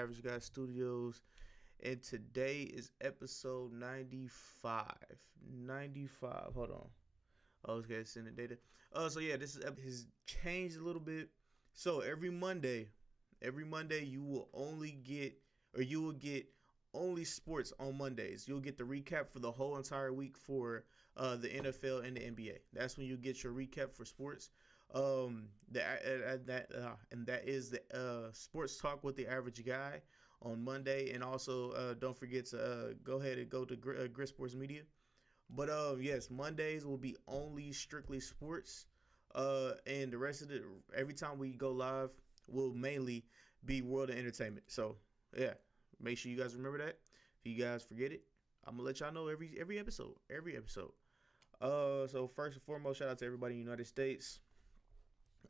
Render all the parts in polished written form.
Average Guy Studios, and today is episode 95. 95. Hold on. Oh, okay, send the data. So yeah, this is has changed a little bit. So every Monday you will only get, or you will get only sports on Mondays. You'll get the recap for the whole entire week for the NFL and the NBA. That's when you get your recap for sports. And that is the sports talk with the average guy on Monday. And also, don't forget to go ahead and go to Grit Sports Media. But yes, Mondays will be only strictly sports. And the rest of the every time we go live will mainly be world of entertainment. So yeah, make sure you guys remember that. If you guys forget it, I'm gonna let y'all know every episode. Every episode. So first and foremost, shout out to everybody in the United States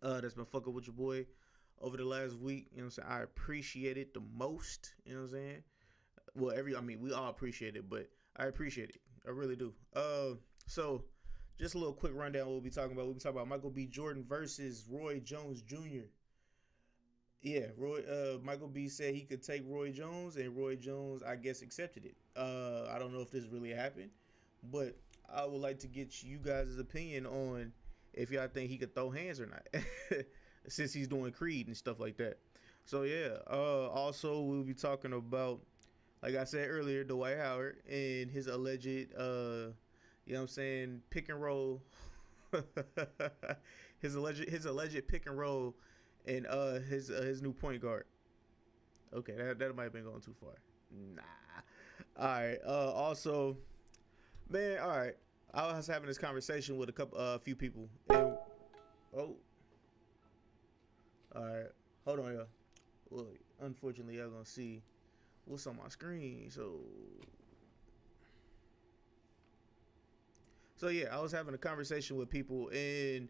that's been fucking with your boy over the last week. You know what I'm saying? I appreciate it the most. You know what I'm saying? Well, we all appreciate it, but I appreciate it. I really do. So just a little quick rundown. What we'll be talking about. We'll be talking about Michael B. Jordan versus Roy Jones Jr. Yeah, Michael B. said he could take Roy Jones, and Roy Jones, I guess, accepted it. I don't know if this really happened, but I would like to get you guys' opinion on if y'all think he could throw hands or not, since he's doing Creed and stuff like that. So yeah. Also, we'll be talking about, like I said earlier, Dwight Howard and his alleged, you know what I'm saying, pick and roll, his alleged pick and roll, and his new point guard. Okay, that might have been going too far. Nah. All right. Also, man. All right. I was having this conversation with a few people, and all right. Hold on, y'all. Well, unfortunately, y'all gonna see what's on my screen. So yeah, I was having a conversation with people, and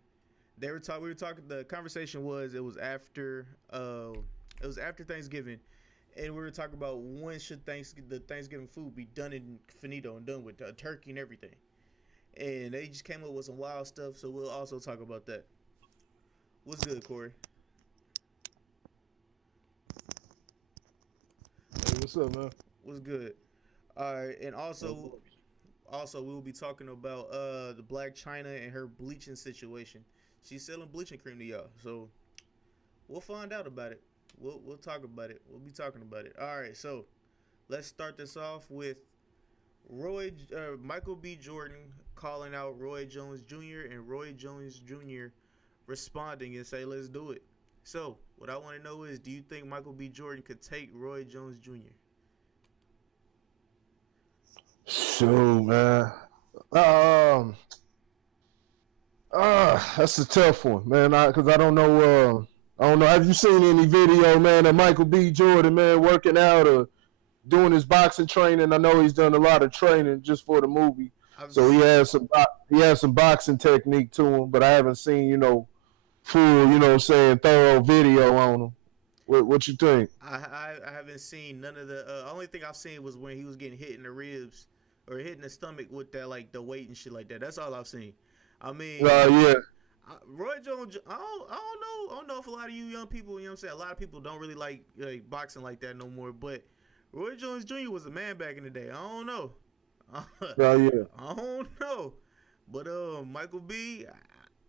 they were talking. We were talking. The conversation was after Thanksgiving, and we were talking about when should the Thanksgiving food be done and finito and done with turkey and everything. And they just came up with some wild stuff, so we'll also talk about that. What's good, Corey? Hey, what's up, man? What's good? All right, and also we will be talking about the Black China and her bleaching situation. She's selling bleaching cream to y'all, so we'll find out about it. We'll talk about it. We'll be talking about it. All right, so let's start this off with Michael B. Jordan calling out Roy Jones Jr. and Roy Jones Jr. responding and say, "Let's do it." So, what I want to know is, do you think Michael B. Jordan could take Roy Jones Jr.? Shoot, man. Um, that's a tough one, man. Because I don't know. I don't know. Have you seen any video, man, of Michael B. Jordan, man, working out or doing his boxing training? I know he's done a lot of training just for the movie, so he has some boxing technique to him. But I haven't seen, full, saying thorough video on him. What you think? I haven't seen none of the. Only thing I've seen was when he was getting hit in the ribs or hit in the stomach with that, like the weight and shit like that. That's all I've seen. I mean, Yeah. Roy Jones. I don't know if a lot of you young people, you know what I'm saying. A lot of people don't really like boxing like that no more. But Roy Jones Jr. was a man back in the day. I don't know. Yeah. I don't know. But Michael B.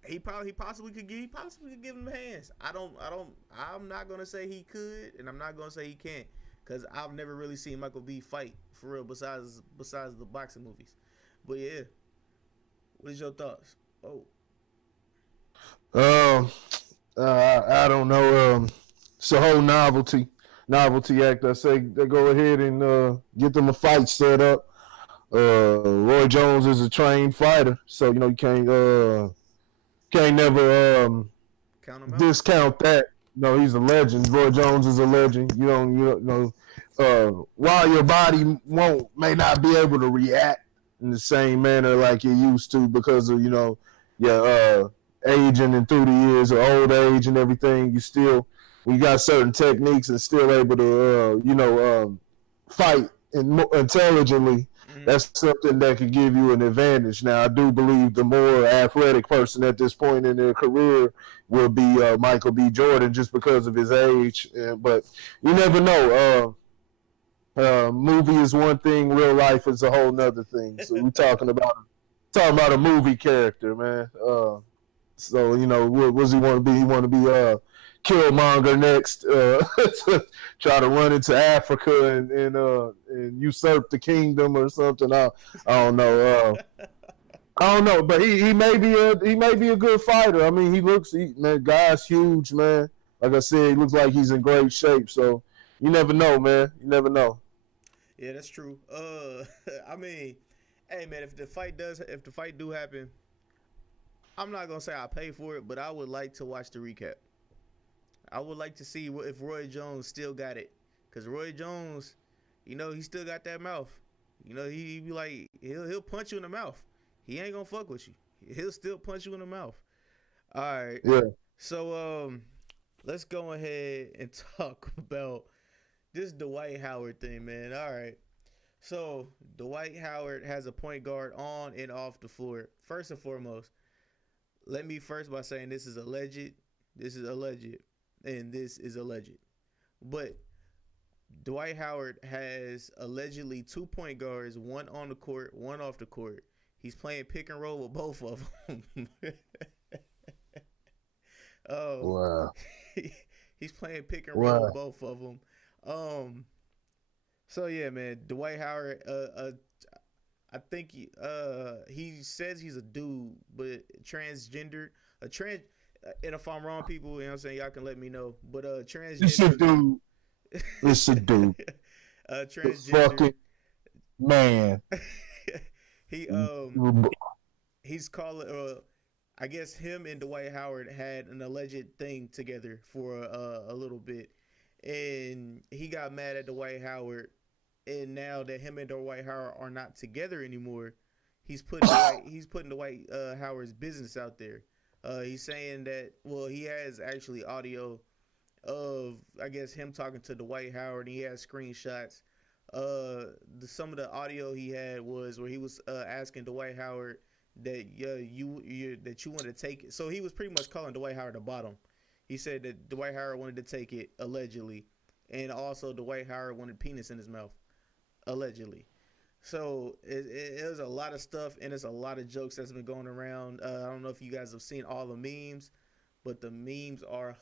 He possibly could give him hands. I'm not gonna say he could, and I'm not gonna say he can't, because I've never really seen Michael B fight for real besides the boxing movies. But yeah, what is your thoughts? Oh, I don't know. It's a whole novelty act. I say they go ahead and get them a fight set up. Roy Jones is a trained fighter, so you can't never count him out. discount that. No, he's a legend. Roy Jones is a legend. You don't know. While your body may not be able to react in the same manner like you used to because of your aging and through the years of old age and everything, you got certain techniques and still able to fight intelligently. Mm-hmm. that's something that could give you an advantage. Now, I do believe the more athletic person at this point in their career will be Michael B. Jordan, just because of his age. But you never know. Movie is one thing, real life is a whole nother thing. So we're talking about a movie character, man. So what does he want to be? He want to be Killmonger next, to try to run into Africa and usurp the kingdom or something. I don't know. I don't know, but he may be a good fighter. I mean, man, guy's huge, man. Like I said, he looks like he's in great shape. So you never know, man. You never know. Yeah, that's true. I mean, hey man, if the fight do happen, I'm not gonna say I pay for it, but I would like to watch the recap. I would like to see if Roy Jones still got it, cause Roy Jones, he still got that mouth. He be like he'll punch you in the mouth. He ain't gonna fuck with you. He'll still punch you in the mouth. All right. Yeah. So let's go ahead and talk about this Dwight Howard thing, man. All right. So Dwight Howard has a point guard on and off the floor. First and foremost, let me first by saying this is alleged. This is alleged. And this is alleged. But Dwight Howard has allegedly 2 point guards, one on the court, one off the court. He's playing pick and roll with both of them. Wow. He's playing pick and roll with both of them. So yeah, man, Dwight Howard. I think he says he's a dude, but transgendered. And if I'm wrong, people, what I'm saying, y'all can let me know. But transgender. It's a dude. It's a dude. Transgender. Fucking man. He's calling. I guess him and Dwight Howard had an alleged thing together for a little bit, and he got mad at Dwight Howard. And now that him and Dwight Howard are not together anymore, he's putting Dwight Howard's business out there. He's saying that, well, he has actually audio of, I guess, him talking to Dwight Howard. And he has screenshots. Some of the audio he had was where he was asking Dwight Howard that that you want to take it. So he was pretty much calling Dwight Howard a bottom. He said that Dwight Howard wanted to take it allegedly, and also Dwight Howard wanted penis in his mouth allegedly. So it was a lot of stuff, and it's a lot of jokes that's been going around. I don't know if you guys have seen all the memes, but the memes are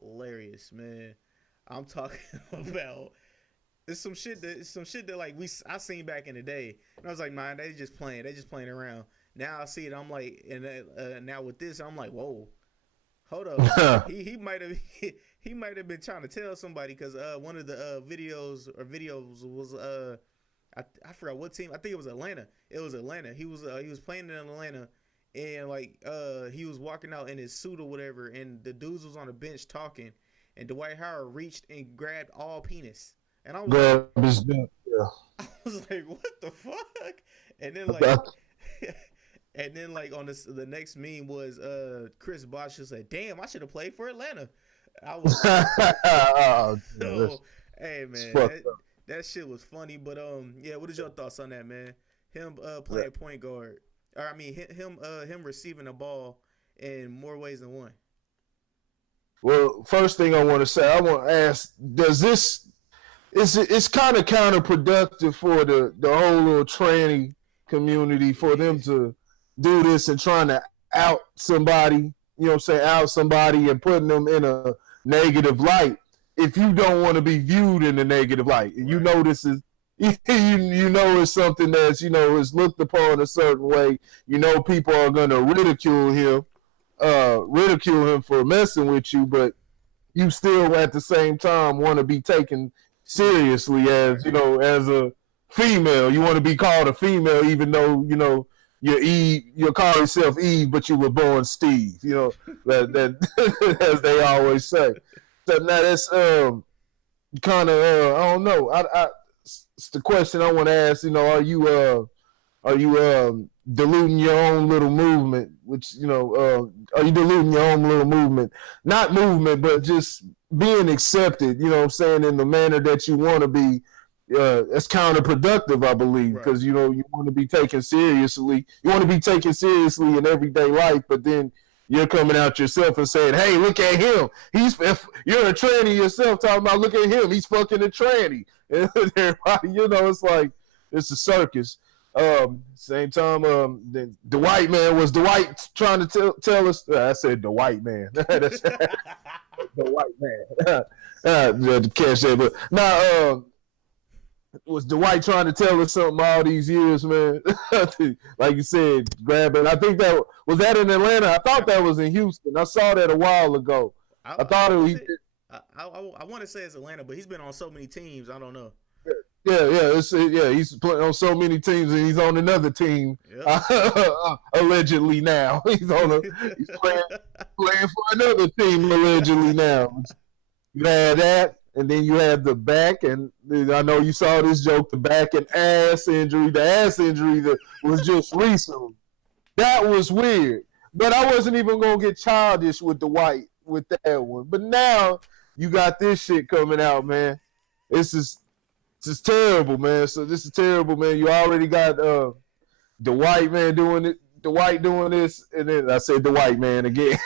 hilarious, man. I'm talking about it's some shit that like I seen back in the day, and I was like, man, they just playing around. Now I see it, I'm like, and now with this, I'm like, whoa, hold up, he might have been trying to tell somebody, because one of the videos was I forgot what team. I think it was Atlanta. He was playing in Atlanta, and like he was walking out in his suit or whatever, and the dudes was on the bench talking, and Dwight Howard reached and grabbed all penis, and I was I was like, what the fuck? And then like. And then, like, on the next meme was Chris Bosh said, "Damn, I should have played for Atlanta." I was hey man, that shit was funny. But yeah, what is your thoughts on that, man? Him playing point guard, or I mean him receiving a ball in more ways than one. Well, first thing I want to say, I want to ask: does this it's kind of counterproductive for the whole little tranny community for them to do this and trying to out somebody, out somebody and putting them in a negative light if you don't want to be viewed in a negative light. And you know this is it's something that's is looked upon a certain way. People are gonna ridicule him for messing with you, but you still at the same time want to be taken seriously as as a female. You want to be called a female even though you're Eve, you call yourself Eve, but you were born Steve. That as they always say. So now that's kind of I don't know. It's the question I want to ask. Are you diluting your own little movement? Are you diluting your own little movement? Not movement, but just being accepted. In the manner that you want to be. it's counterproductive, I believe, Right. because you know you want to be taken seriously. You want to be taken seriously in everyday life, but then you're coming out yourself and saying, "Hey, look at him. If you're a tranny yourself, talking about look at him. He's fucking a tranny." And everybody, you know, it's like it's a circus. Same time, the white man was Dwight trying to tell us. I said the white man. That's the white man. To catch that, but now, was Dwight trying to tell us something all these years, man? Like you said, grabbing. I think that in Atlanta. I thought that was in Houston. I saw that a while ago. I thought it. I want to say it's Atlanta, but he's been on so many teams. I don't know. Yeah. He's playing on so many teams, and he's on another team. Yep. Allegedly now, he's playing for another team allegedly now. You had that, and then you had the back, and I know you saw this joke, the back and ass injury. The ass injury that was just recently. That was weird, but I wasn't even gonna get childish with Dwight with that one. But now you got this shit coming out, man. This is terrible, man. So this is terrible, man. You already got the white man doing it, the white doing this, and then I said the white man again.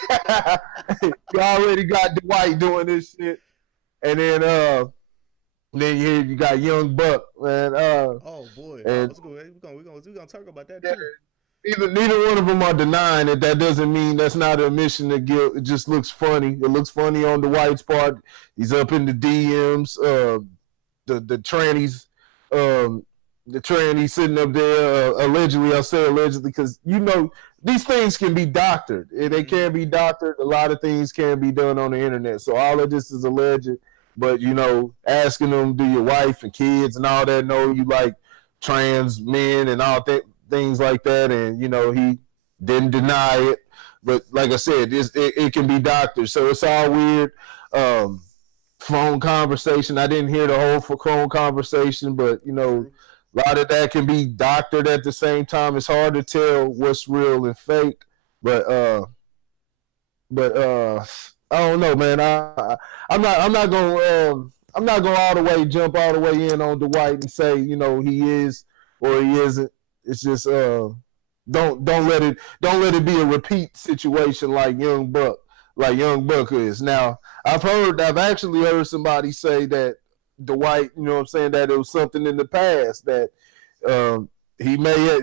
You already got the white doing this shit, and then you got Young Buck, man. Oh boy, and we're gonna talk about that too. Neither one of them are denying it. That doesn't mean that's not an admission of guilt. It just looks funny. It looks funny on the white's part. He's up in the DMs. The trannies, the tranny sitting up there allegedly. I'll say allegedly because you know these things can be doctored. They can be doctored. A lot of things can be done on the internet. So all of this is alleged. But you know, asking them, do your wife and kids and all that know you like trans men and all that things like that, and you know he didn't deny it. But like I said, it can be doctored. So it's all weird. Phone conversation. I didn't hear the whole phone conversation, but you know, a lot of that can be doctored at the same time. It's hard to tell what's real and fake, but I don't know, man. I'm not gonna all the way jump all the way in on Dwight and say you know he is or he isn't. It's just don't let it be a repeat situation like Young Buck is. Now I've actually heard somebody say that Dwight, you know what I'm saying, that it was something in the past that he may have,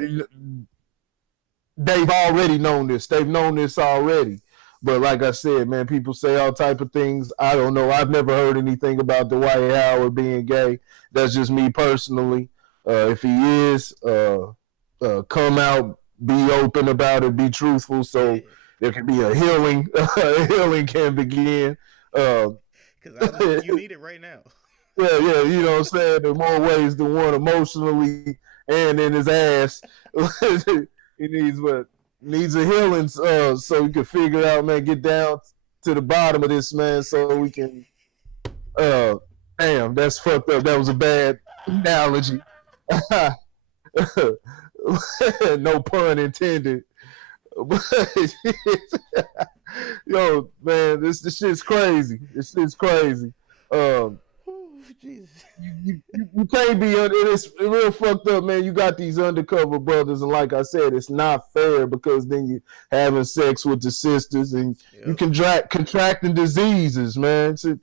they've already known this. They've known this already. But like I said, man, people say all type of things. I don't know. I've never heard anything about Dwight Howard being gay. That's just me personally. If he is, come out, be open about it, be truthful, so there can be a healing. A healing can begin. Because you need it right now. Yeah, you know what I'm saying? There are more ways than one, emotionally and in his ass. He needs a healing so we can figure out, man, get down to the bottom of this, man, so we can damn, that's fucked up. That was a bad analogy. No pun intended. Yo, man, this shit's crazy. This shit's crazy. Jesus. You can't be it's real fucked up, man. You got these undercover brothers, and like I said, it's not fair because then you having sex with the sisters, and you contracting diseases, man. So,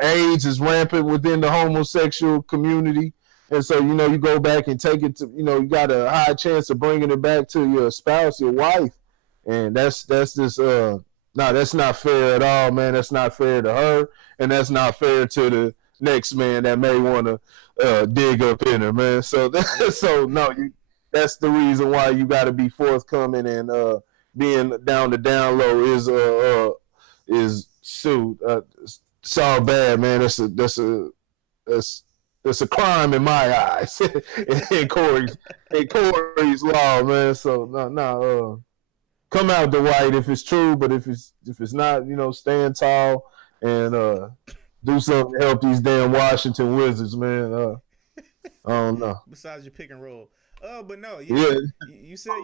AIDS is rampant within the homosexual community. And so, you know, you go back and take it to, you know, you got a high chance of bringing it back to your spouse, your wife. And that's just, that's not fair at all, man. That's not fair to her. And that's not fair to the next man that may want to dig up in her, man. So, that's the reason why you got to be forthcoming and being down the down low is sued. It's all bad, man. That's a crime in my eyes. in Corey's law, man. So come out the white if it's true, but if it's not, you know, stand tall and do something to help these damn Washington Wizards, man. I don't know. Besides your pick and roll. But no, you said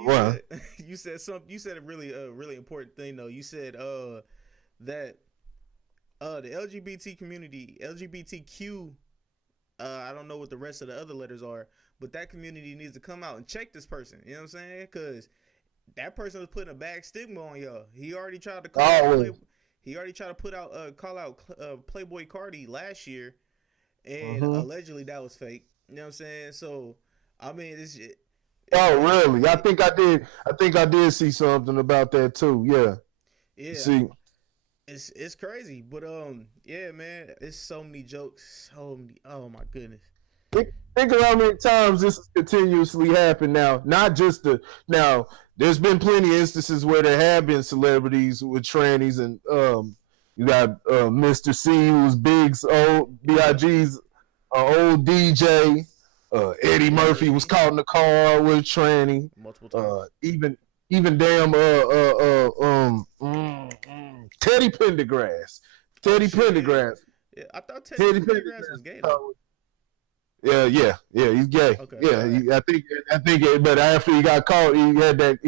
a really important thing though. You said that the LGBT community, LGBTQ I don't know what the rest of the other letters are, but that community needs to come out and check this person. You know what I'm saying? Because that person was putting a bad stigma on y'all. He already tried to he already tried to call out Playboy Cardi last year, and allegedly that was fake. You know what I'm saying? So I mean, oh really? I think I did see something about that too. Yeah. Yeah. See. It's crazy, but yeah, man, it's so many jokes, so many. Oh my goodness. Think of how many times this has continuously happened now. Not just now. There's been plenty of instances where there have been celebrities with trannies, and you got Mr. C, who's Big's old Big's old DJ. Eddie Murphy was caught in the car with a tranny. Multiple times. Even damn Teddy Pendergrass. Pendergrass. Yeah, I thought Teddy Pendergrass was gay though. Yeah, he's gay. Okay, yeah, right. I think, but after he got caught, he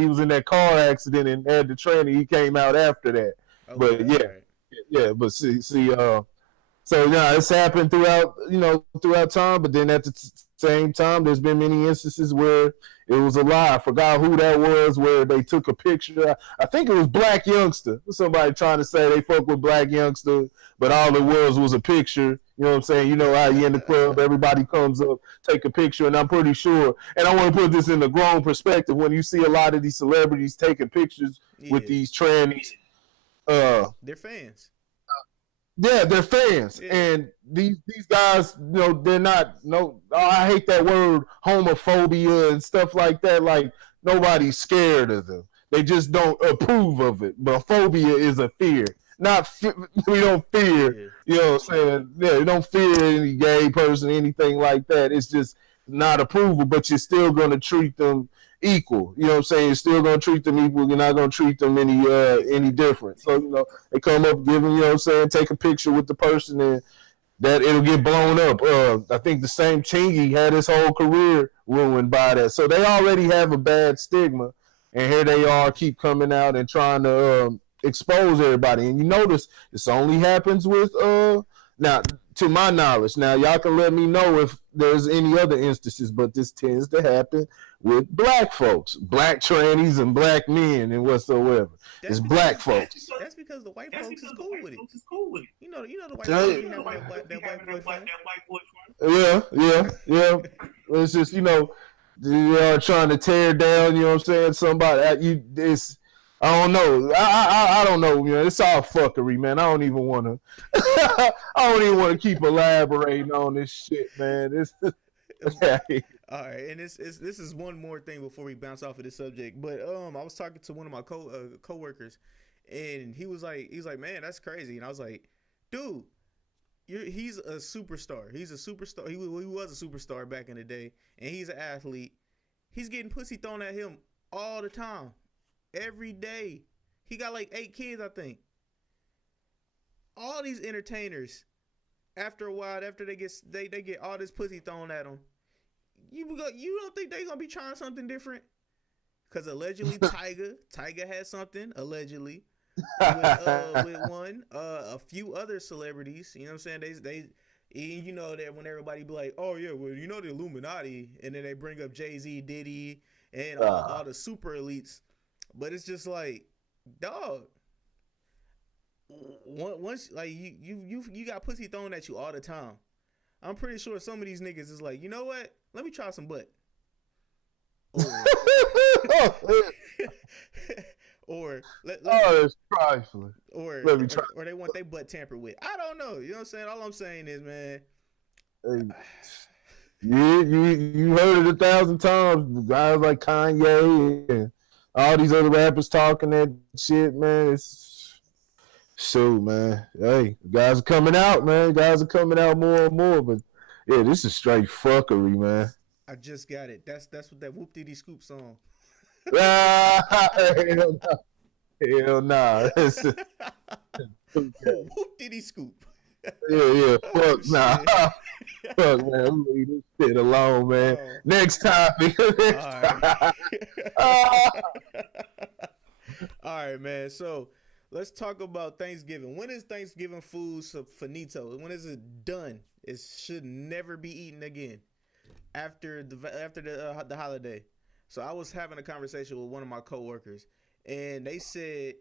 was in that car accident and had the tranny. He came out after that. Okay, but yeah, right. Yeah, but see, so yeah, it's happened throughout time. But then at the same time, there's been many instances where it was a lie. I forgot who that was, where they took a picture. I think it was Black Youngster. Somebody trying to say they fuck with Black Youngster, but all it was a picture. You know what I'm saying? You know how you in the club, everybody comes up, take a picture, and I'm pretty sure, and I want to put this in a grown perspective, when you see a lot of these celebrities taking pictures with these trannies, they're fans. Yeah, they're fans, and these guys, they're not. I hate that word, homophobia and stuff like that. Like, nobody's scared of them; they just don't approve of it. But phobia is a fear. We don't fear. You know what I'm saying? Yeah, we don't fear any gay person, anything like that. It's just not approval, but you're still gonna treat them equal. You know what I'm saying? You're still gonna treat them equal. You're not gonna treat them any different. So they come up, give them, take a picture with the person, and that it'll get blown up. I think the same Chingy had his whole career ruined by that. So they already have a bad stigma, and here they are, keep coming out and trying to expose everybody. And you notice this only happens with now, to my knowledge. Now y'all can let me know if there's any other instances, but this tends to happen with black folks, black trannies and black men and whatsoever. It's black folks. That's because the white folks is cool with it. You know the white folks have that white boyfriend. Yeah. It's just, they are trying to tear down, you know what I'm saying? Somebody, I don't know. I don't know, man. It's all fuckery, man. I don't even want to keep elaborating on this shit, man. All right, and this is one more thing before we bounce off of this subject. But I was talking to one of my coworkers, and he's like, man, that's crazy. And I was like, dude, he's a superstar. He's a superstar. He was a superstar back in the day, and he's an athlete. He's getting pussy thrown at him all the time. Every day. He got like 8 kids, I think. All these entertainers, after a while, after they get all this pussy thrown at them, you don't think they gonna be trying something different? Because allegedly Tyga had something, allegedly, with one, a few other celebrities. You know what I'm saying? They that when everybody be like, oh yeah, well, the Illuminati, and then they bring up Jay-Z, Diddy, and all the super elites. But it's just like, dog. Once like you got pussy thrown at you all the time. I'm pretty sure some of these niggas is like, you know what? Let me try some butt. Or it's trifling. Or they want their butt tampered with. I don't know. You know what I'm saying? All I'm saying is, man. You heard it 1,000 times. Guys like Kanye and all these other rappers talking that shit, man. Man. Hey, guys are coming out, man. Guys are coming out more and more. But yeah, this is straight fuckery, man. I just got it. That's what that Whoop Diddy Scoop song. Hell nah. Whoop Diddy Scoop. Yeah. Fuck nah. Fuck, man. We leave this shit alone, man. Next topic. All right, man. So let's talk about Thanksgiving. When is Thanksgiving food finito? When is it done? It should never be eaten again after the holiday. So I was having a conversation with one of my coworkers, and they said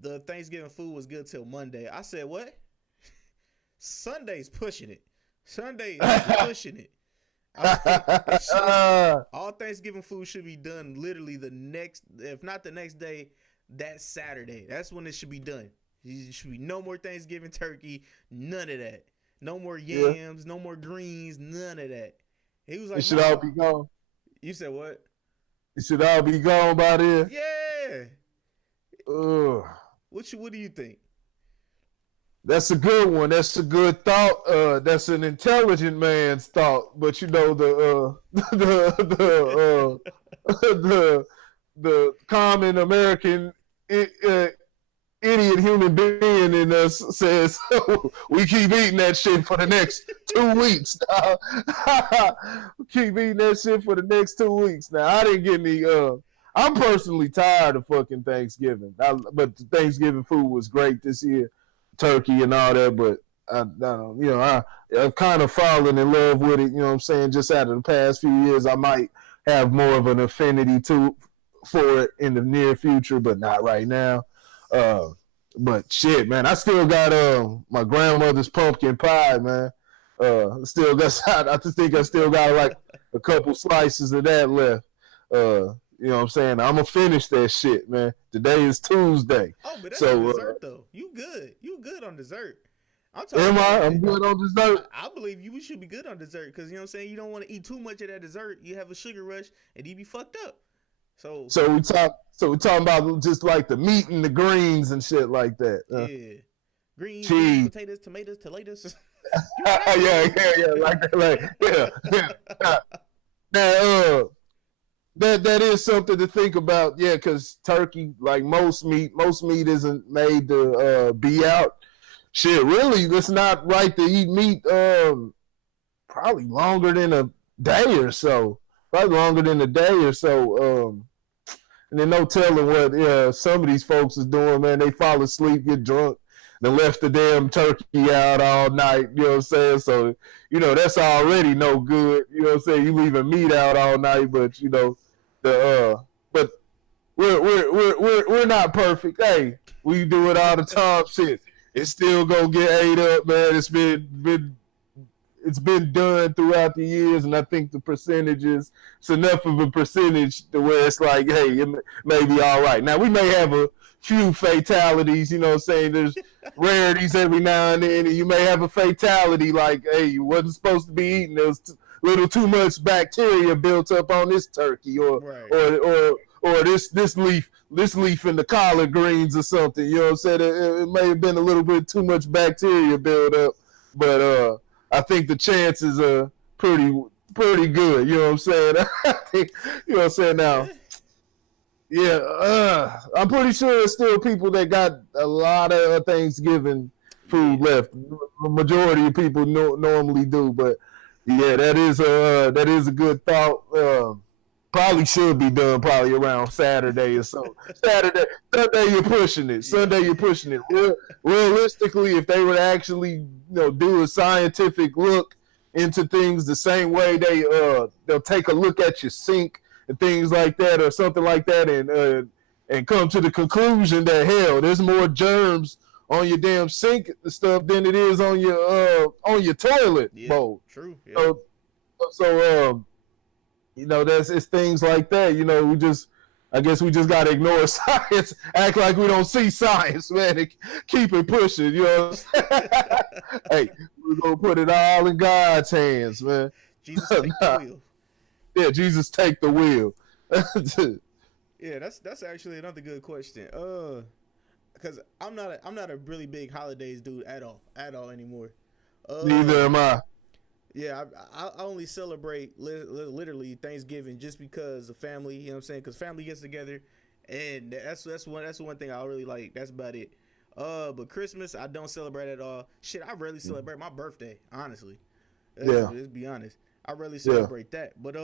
the Thanksgiving food was good till Monday. I said, what? Sunday's pushing it. Sunday's pushing it. All Thanksgiving food should be done literally the next, if not the next day, that Saturday. That's when it should be done. There should be no more Thanksgiving turkey, none of that. No more yams, no more greens, none of that. He was like, it should all be gone. You said what? It should all be gone by then. Yeah. Ugh. What do you think? That's a good one. That's a good thought. That's an intelligent man's thought. But you know the common American idiot human being in us says we keep eating that shit for the next 2 weeks. We keep eating that shit for the next 2 weeks. Now I didn't get any. I'm personally tired of fucking Thanksgiving. But the Thanksgiving food was great this year. Turkey and all that, but I don't, I've kind of fallen in love with it. You know what I'm saying? Just out of the past few years, I might have more of an affinity for it in the near future, but not right now. But shit, man, I still got my grandmother's pumpkin pie, man. Still got. I just think I still got like a couple slices of that left. You know what I'm saying? I'm gonna finish that shit, man. Today is Tuesday. Oh, but that's dessert though. You good on dessert. I'm good on dessert. I believe you should be good on dessert because you know what I'm saying. You don't want to eat too much of that dessert. You have a sugar rush and you be fucked up. So we talking about just like the meat and the greens and shit like that. Yeah, greens, cheese, potatoes, tomatoes. yeah, like that, yeah. Now, that is something to think about, yeah, because turkey, like most meat isn't made to be out. Shit, really, it's not right to eat meat probably longer than a day or so. And then no telling what some of these folks is doing, man. They fall asleep, get drunk, then left the damn turkey out all night, you know what I'm saying? So, that's already no good. You know what I'm saying? You leaving meat out all night, but but we're not perfect. Hey, we do it all the time. Shit, it's still gonna get ate up, man. It's been done throughout the years, and I think the percentages, it's enough of a percentage to where it's like, hey, it may be all right. Now we may have a few fatalities, you know what I'm saying? There's rarities every now and then, and you may have a fatality like, hey, you wasn't supposed to be eating. There was little too much bacteria built up on this turkey, or this leaf in the collard greens or something. You know what I'm saying? It may have been a little bit too much bacteria built up, but I think the chances are pretty good. You know what I'm saying? I think, you know what I'm saying now. Yeah, I'm pretty sure there's still people that got a lot of Thanksgiving food left. The majority of people normally do, but yeah, that is a good thought. Probably should be done probably around Saturday or so. Sunday you're pushing it. Realistically, if they would actually do a scientific look into things the same way they'll take a look at your sink and things like that or something like that, and come to the conclusion that hell, there's more germs on your damn sink stuff than it is on your toilet bowl. True. Yeah. So it's things like that. I guess we just gotta ignore science, act like we don't see science, man, and keep it pushing. You know what I'm saying? Hey, we're gonna put it all in God's hands, man. Jesus take the wheel. Yeah, Jesus take the wheel. Yeah, that's actually another good question. Because I'm not a really big holidays dude at all anymore. Neither am I. Yeah, I only celebrate literally Thanksgiving just because of family. You know what I'm saying? Because family gets together, and that's one thing I really like. That's about it. But Christmas I don't celebrate at all. Shit, I rarely celebrate my birthday. Honestly, let's be honest. I rarely celebrate that. But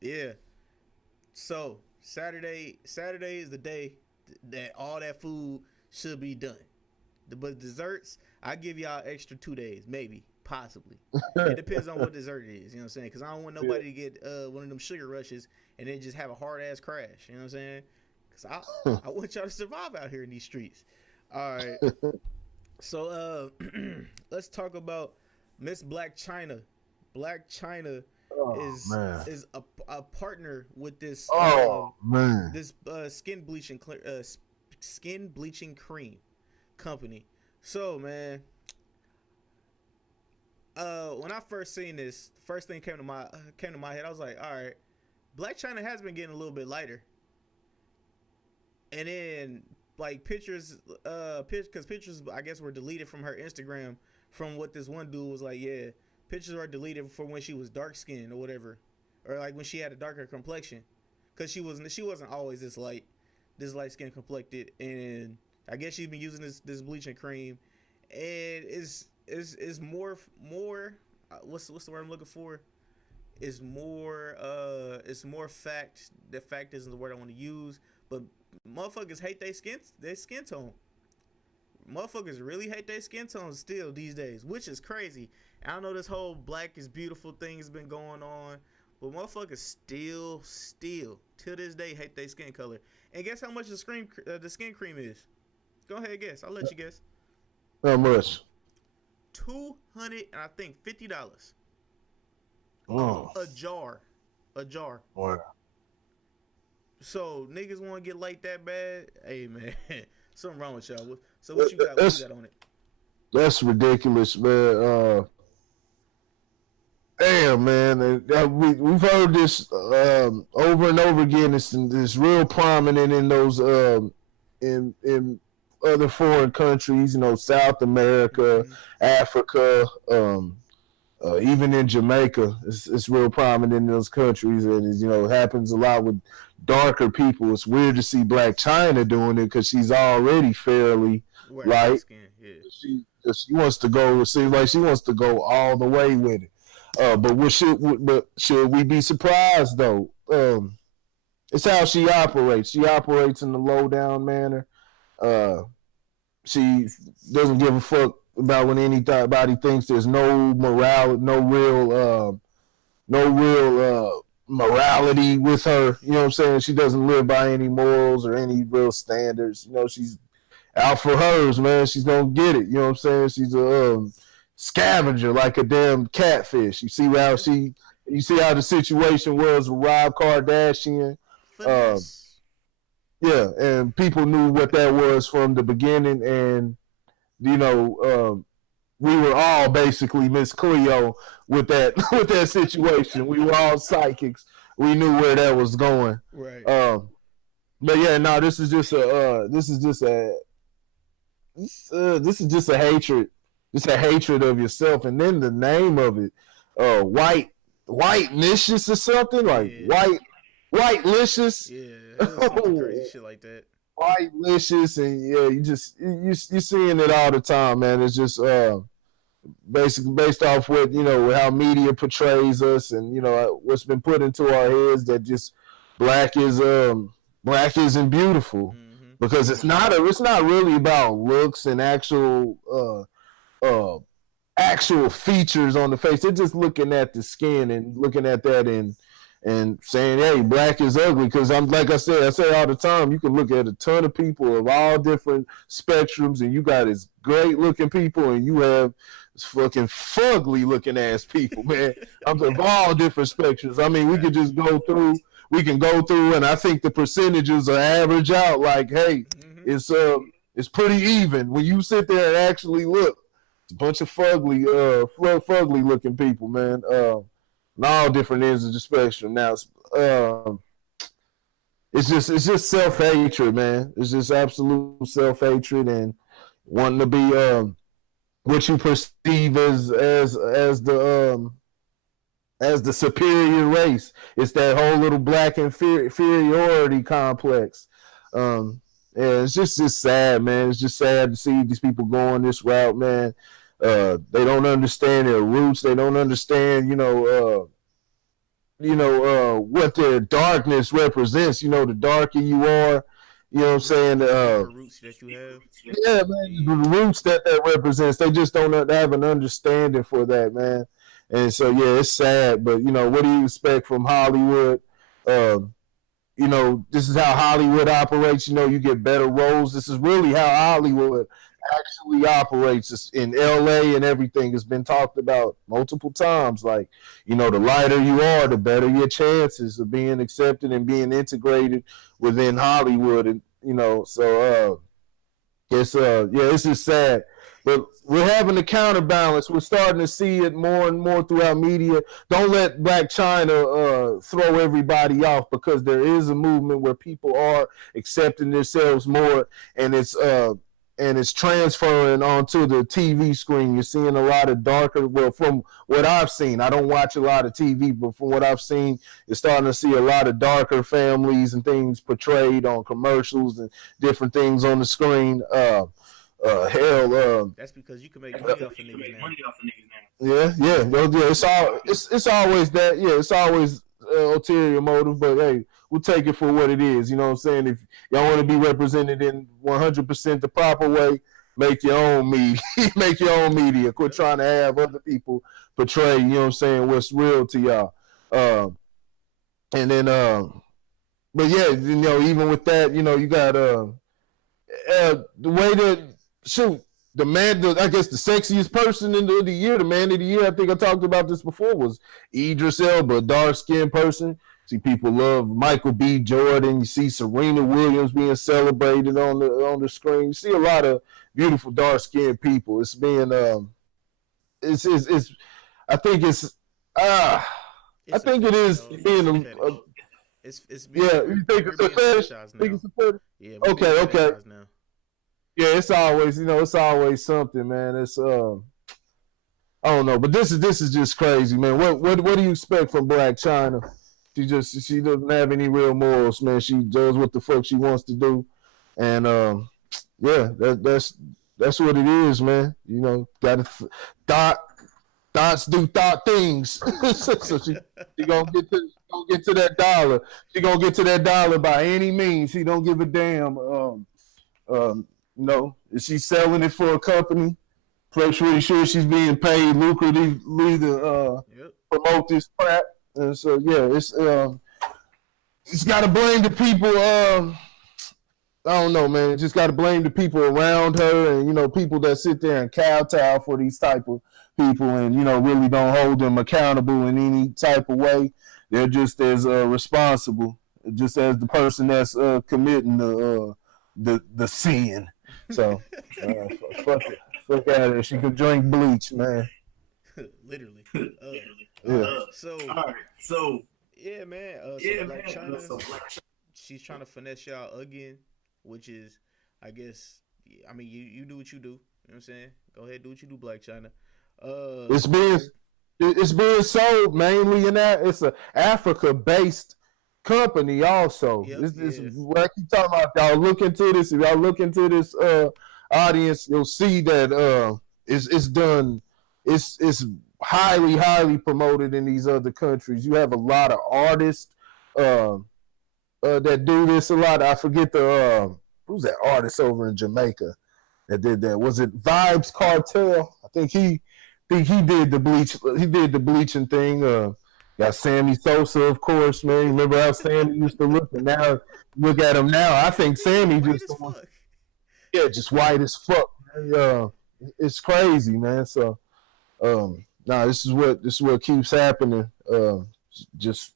yeah. So Saturday is the day that all that food should be done. But desserts, I give y'all extra 2 days, maybe, possibly. It depends on what dessert it is. You know what I'm saying? Because I don't want nobody to get one of them sugar rushes and then just have a hard ass crash. You know what I'm saying? Because I want y'all to survive out here in these streets. All right. So let's talk about Miss Blac Chyna. Blac Chyna is a partner with this this skin bleaching cream company. So man, when I first seen this, the first thing came to my head. I was like, all right, Blac Chyna has been getting a little bit lighter, and then like pictures, because pictures I guess were deleted from her Instagram from what this one dude was like. Yeah, pictures are deleted from when she was dark skinned or whatever, or like when she had a darker complexion, because she wasn't always this light skin complected, and I guess she's been using this bleaching cream, and is more what's the word I'm looking for? It's more fact. The fact isn't the word I want to use, but motherfuckers hate their skin tone. Motherfuckers really hate their skin tone still these days, which is crazy. I know this whole black is beautiful thing has been going on, but motherfuckers still till this day hate their skin color. And guess how much the skin cream is? Go ahead, guess. I'll let you guess. How much? $250. Oh. A jar. Wow. So niggas want to get like that bad? Hey man, something wrong with y'all. So what you got? What you got on it? That's ridiculous, man. Damn, man. We've heard this over and over again. It's real prominent in those in other foreign countries, South America, Africa, even in Jamaica. It's real prominent in those countries, and it happens a lot with darker people. It's weird to see Blac Chyna doing it because she's already fairly light. Yeah. She wants to go. It seems like she wants to go all the way with it. But should we be surprised though? It's how she operates. She operates in a low down manner. She doesn't give a fuck about when anybody thinks. There's no morality, no real morality with her. You know what I'm saying? She doesn't live by any morals or any real standards. She's out for hers, man. She's gonna get it. You know what I'm saying? She's a scavenger, like a damn catfish. You see how the situation was with Rob Kardashian. Yeah, and people knew what that was from the beginning, and we were all basically Miss Cleo with that situation. We were all psychics. We knew where that was going. Right. But yeah, no, this is just a hatred. It's a hatred of yourself, and then the name of it, white-licious or something like white-licious. Yeah, something crazy shit like that. White-licious, and yeah, you're seeing it all the time, man. It's just basically based off what how media portrays us, and what's been put into our heads that just black isn't beautiful, because it's not really about looks and actual features on the face. They're just looking at the skin and looking at that and saying, hey, black is ugly. Because I say all the time, you can look at a ton of people of all different spectrums, and you got this great looking people, and you have fucking fugly looking ass people, man. Of all different spectrums. I mean, we can go through, and I think the percentages are average out. Like, hey, it's pretty even when you sit there and actually look. It's a bunch of fugly looking people, man. On all different ends of the spectrum. Now, it's just self-hatred, man. It's just absolute self-hatred and wanting to be what you perceive as the superior race. It's that whole little black inferiority complex. And it's just sad, man. It's just sad to see these people going this route, man. They don't understand their roots. They don't understand, what their darkness represents. The darker you are, You know what I'm saying? Deeper roots that you have. Yeah, man, the roots that represents, they just don't have an understanding for that, man. And so, yeah, it's sad, but you know, what do you expect from Hollywood? Um, you know, this is how Hollywood operates. You know, you get better roles. This is really how Hollywood actually operates. It's in LA and everything has been talked about multiple times. Like, you know, the lighter you are, the better your chances of being accepted and being integrated within Hollywood. And you know, so it's yeah, it's just sad. But we're having a counterbalance. We're starting to see it more and more throughout media. Don't let Black China throw everybody off, because there is a movement where people are accepting themselves more, and it's transferring onto the TV screen. You're seeing a lot of darker. Well, from what I've seen, I don't watch a lot of TV, but from what I've seen, you're starting to see a lot of darker families and things portrayed on commercials and different things on the screen. That's because you can make money off of niggas now. Yeah. Well, yeah. It's always that. Yeah, it's always ulterior motive. But hey, we'll take it for what it is. You know what I'm saying? If y'all want to be represented in 100% the proper way, make your own media. Make your own media. Quit trying to have other people portray. You know what I'm saying? What's real to y'all. And then, but yeah, you know, even with that, you know, you got the way that. Shoot, I guess the sexiest person in the year, the man of the year, I think I talked about this before, was Idris Elba, a dark-skinned person. See, people love Michael B. Jordan. You see Serena Williams being celebrated on the screen. You see a lot of beautiful dark-skinned people. It's being it's I think it's I think it is being it's being, yeah. You think it's a fetish? Yeah. Okay. Now. Yeah, it's always, you know, it's always something, man. It's I don't know, but this is just crazy, man. What do you expect from Blac Chyna? She doesn't have any real morals, man. She does what the fuck she wants to do, and yeah, that's what it is, man. You know, got to thoughts do thought things. So she gonna get to that dollar. She gonna get to that dollar by any means. She don't give a damn. You know, is she selling it for a company? Pretty sure she's being paid lucratively to promote this crap. And so yeah, it's got to blame the people. I don't know, man. Just got to blame the people around her, and you know, people that sit there and kowtow for these type of people, and you know, really don't hold them accountable in any type of way. They're just as responsible, just as the person that's committing the sin. So, fuck it. Fuck out of there. She could drink bleach, man. Literally. So, yeah, man. Blac Chyna, she's trying to finesse y'all again, which is, I guess, I mean, you do what you do. You know what I'm saying? Go ahead, do what you do, Blac Chyna. It's being sold mainly in that. It's a Africa-based company also. It's what I keep talking about. Y'all look into this. If y'all look into this audience, you'll see that it's done. It's highly promoted in these other countries. You have a lot of artists that do this a lot. I forget who's that artist over in Jamaica that did that. Was it Vybz Kartel? I think he did the bleach. He did the bleaching thing. Got Sammy Sosa, of course, man. Remember how Sammy used to look, and now look at him now. I think Sammy just white as fuck. It's crazy, man. So, this is what keeps happening. Just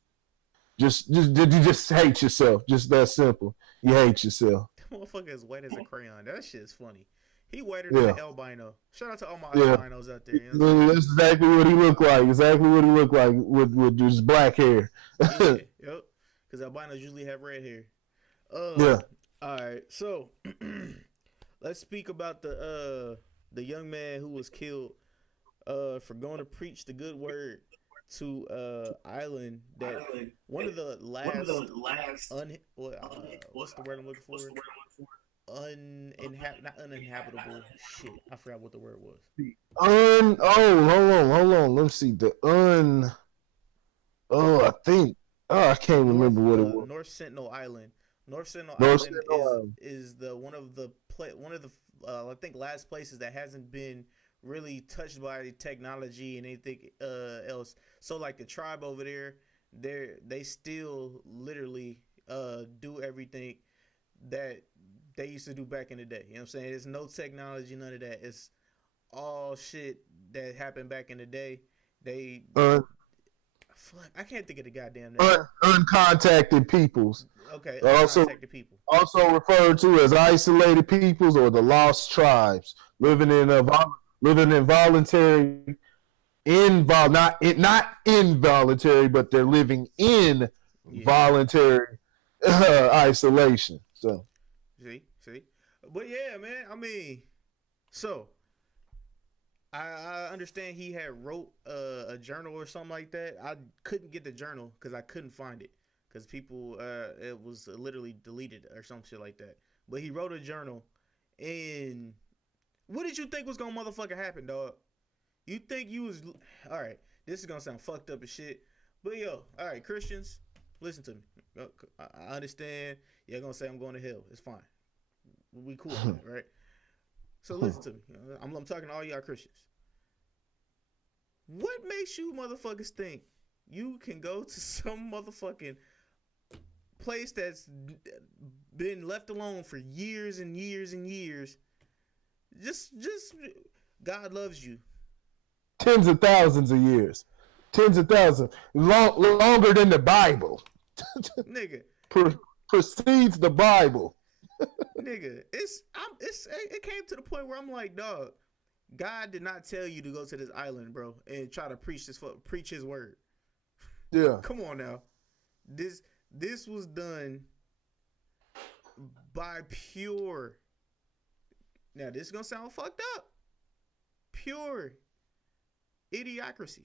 you just hate yourself. Just that simple. You hate yourself. That motherfucker is white as a crayon. That shit is funny. He whiter than an albino. Shout out to all my albinos out there. You know that's exactly what he looked like. Exactly what he looked like with just black hair. Yep. Because albinos usually have red hair. Yeah. All right. So let's speak about the young man who was killed for going to preach the good word to island that one of the last what's the word I'm looking for? Not uninhabitable. Shit, I forgot what the word was. Hold on. Let me see. I can't remember what it was. North Sentinel Island North Sentinel North Island Sentinel. is the one of the I think last places that hasn't been really touched by technology and anything else. So like the tribe over there, they still literally do everything that they used to do back in the day. You know what I'm saying? There's no technology, none of that. It's all shit that happened back in the day. They fuck, I can't think of the goddamn name. Uncontacted peoples. Okay, Also, uncontacted people. also referred to as isolated peoples or the lost tribes, living in voluntary not involuntary, but they're living in voluntary isolation. So, see, but yeah, man. I mean, so I understand he had wrote a journal or something like that. I couldn't get the journal because I couldn't find it because people it was literally deleted or some shit like that. But he wrote a journal, and what did you think was gonna motherfucking happen, dog? You think you was all right? This is gonna sound fucked up as shit, but yo, all right, Christians, listen to me. I understand. You're gonna say I'm going to hell. It's fine. We cool with that, right? So listen to me. I'm talking to all y'all Christians. What makes you motherfuckers think you can go to some motherfucking place that's been left alone for years and years and years? Just God loves you. Tens of thousands of years. Tens of thousands. Longer than the Bible. Nigga. Precedes the Bible. Nigga, it came to the point where I'm like, dog, God did not tell you to go to this island, bro, and try to preach his word. Yeah. Come on now. This was done by pure. Now this is gonna sound fucked up. Pure idiocracy.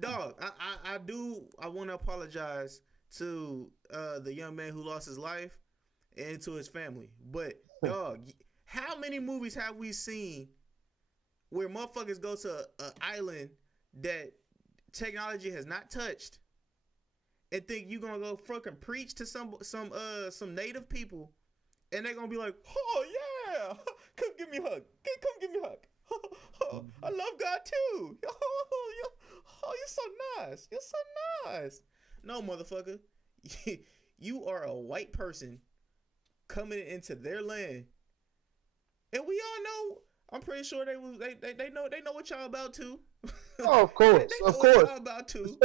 Dog, I want to apologize to the young man who lost his life and to his family. But dog, how many movies have we seen where motherfuckers go to an island that technology has not touched and think you gonna go fucking preach to some native people, and they're gonna be like, oh yeah, come give me a hug, come give me a hug. I love God too. Oh, you're so nice. You're so nice. No, motherfucker. You are a white person coming into their land. And we all know, I'm pretty sure they know what y'all about too. Oh, of course. they know of course. What y'all about too.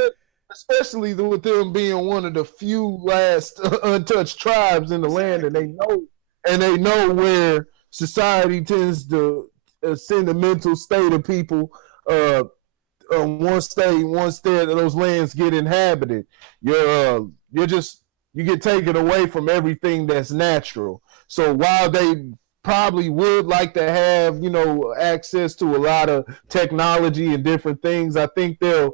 Especially with them being one of the few last untouched tribes in the land, and they know where society tends to send the mental state of people once those lands get inhabited. You get taken away from everything that's natural. So while they probably would like to have access to a lot of technology and different things, I think they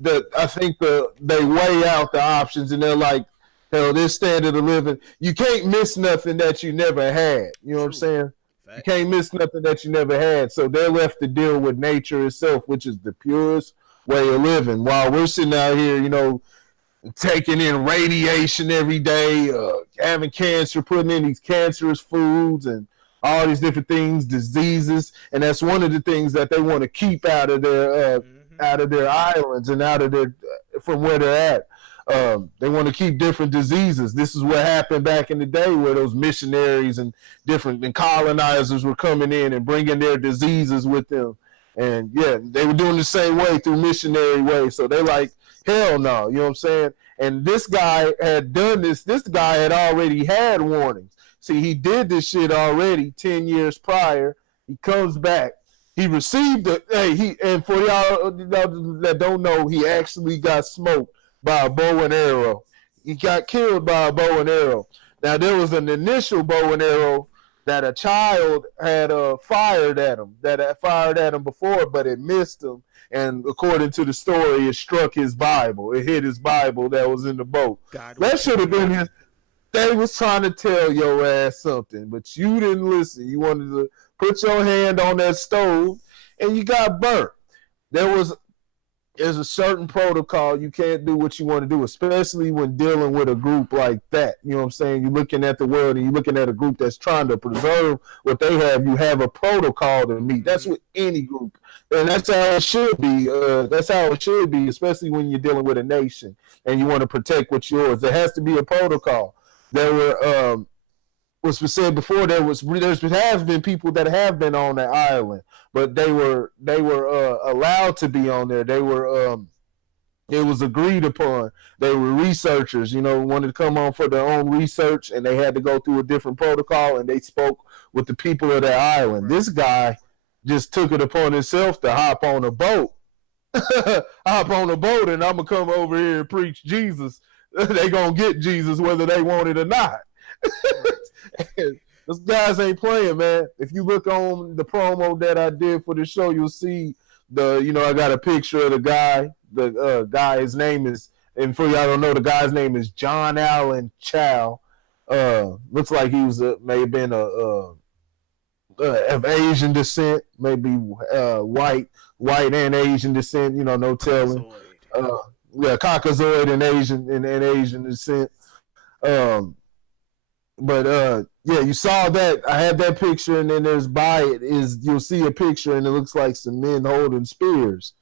weigh out the options, and they're like, hell, this standard of living, you can't miss nothing that you never had. You know what I'm saying? You can't miss nothing that you never had. So they're left to deal with nature itself, which is the purest way of living. While we're sitting out here, taking in radiation every day, having cancer, putting in these cancerous foods and all these different things, diseases. And that's one of the things that they want to keep out of their islands and out of from where they're at. They want to keep different diseases. This is what happened back in the day, where those missionaries and colonizers were coming in and bringing their diseases with them. And yeah, they were doing the same way through missionary way. So they're like, hell no, you know what I'm saying? And this guy had done this. This guy had already had warnings. See, he did this shit already 10 years prior. He comes back. He received and for y'all that don't know, he actually got smoked by a bow and arrow. He got killed by a bow and arrow. Now, there was an initial bow and arrow that a child had fired at him before, but it missed him. And according to the story, it struck his Bible. It hit his Bible that was in the boat. That should have been his. They was trying to tell your ass something, but you didn't listen. You wanted to put your hand on that stove, and you got burnt. There was there's a certain protocol. You can't do what you want to do, especially when dealing with a group like that. You know what I'm saying? You're looking at the world and you're looking at a group that's trying to preserve what they have. You have a protocol to meet. That's with any group. And that's how it should be. That's how it should be, especially when you're dealing with a nation and you want to protect what's yours. There has to be a protocol. There were, was said before, there has been people that have been on that island, but they were allowed to be on there. They were it was agreed upon. They were researchers, wanted to come on for their own research, and they had to go through a different protocol, and they spoke with the people of that island. This guy just took it upon himself to hop on a boat. Hop on a boat, and I'm going to come over here and preach Jesus. They going to get Jesus whether they want it or not. Those guys ain't playing, man. If you look on the promo that I did for the show, you'll see I got a picture of the guy. The guy, his name is, and for y'all don't know, the guy's name is John Allen Chow. Looks like he was may have been of Asian descent, maybe white and Asian descent. No telling. Caucasoid and Asian descent. But you saw that. I had that picture, and then there's you'll see a picture, and it looks like some men holding spears,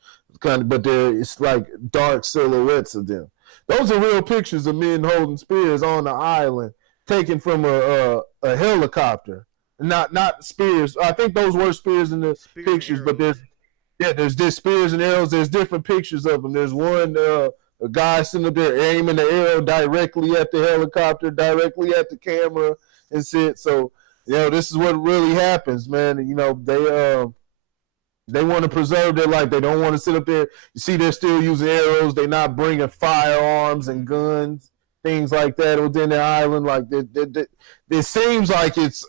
but it's like dark silhouettes of them. Those are real pictures of men holding spears on the island, taken from a helicopter. Not spears. I think those were spears in the pictures, but there's spears and arrows. There's different pictures of them. There's one. A guy sitting up there aiming the arrow directly at the helicopter, directly at the camera, and shit. So, this is what really happens, man. They want to preserve their life. They don't want to sit up there. You see, they're still using arrows. They're not bringing firearms and guns, things like that within their island. Like it seems like it's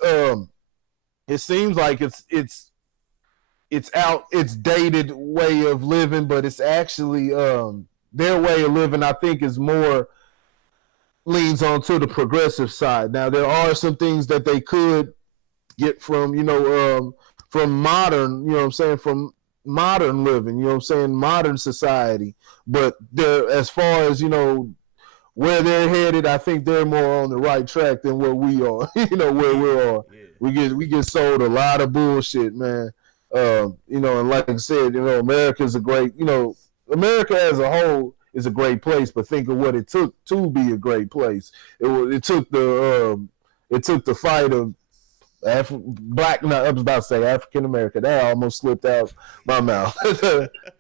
dated way of living, but it's actually their way of living, I think, is more leans onto the progressive side. Now, there are some things that they could get from modern, from modern living, modern society. But as far as, where they're headed, I think they're more on the right track than where we are, where we are. Yeah. We get sold a lot of bullshit, man. And like I said, America's a great, America as a whole is a great place, but think of what it took to be a great place. It took the fight of black. No, I was about to say African American. That almost slipped out my mouth.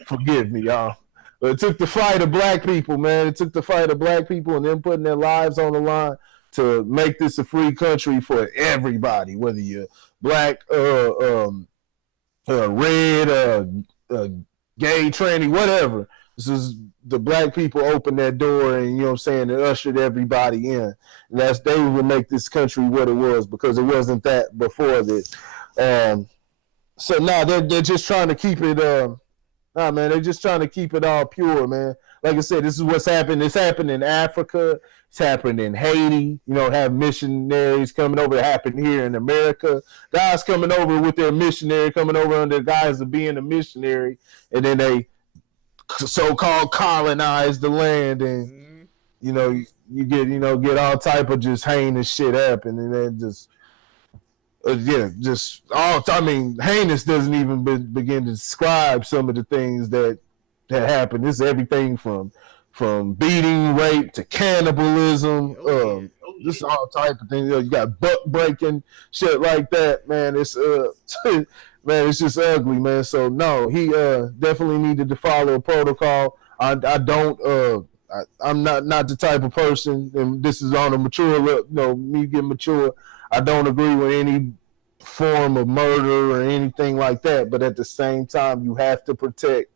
Forgive me, y'all. But it took the fight of black people, man. It took the fight of black people and them putting their lives on the line to make this a free country for everybody, whether you're black, red, gay, tranny, whatever. This is the black people opened that door and and ushered everybody in. And they would make this country what it was, because it wasn't that before this. So now they're just trying to keep it. They're just trying to keep it all pure, man. Like I said, this is what's happened. It's happened in Africa. It's happened in Haiti. Have missionaries coming over. It happened here in America. Guys coming over with their missionary, coming over under the guise of being a missionary, and then they so-called colonize the land, and you get all type of just heinous shit happen, and then heinous doesn't even begin to describe some of the things that happen. This is everything from beating, rape to cannibalism. This is all type of things. You got butt breaking, shit like that, man. It's man, it's just ugly, man. So no, he definitely needed to follow a protocol. I'm not the type of person, and this is on a mature, me getting mature. I don't agree with any form of murder or anything like that. But at the same time, you have to protect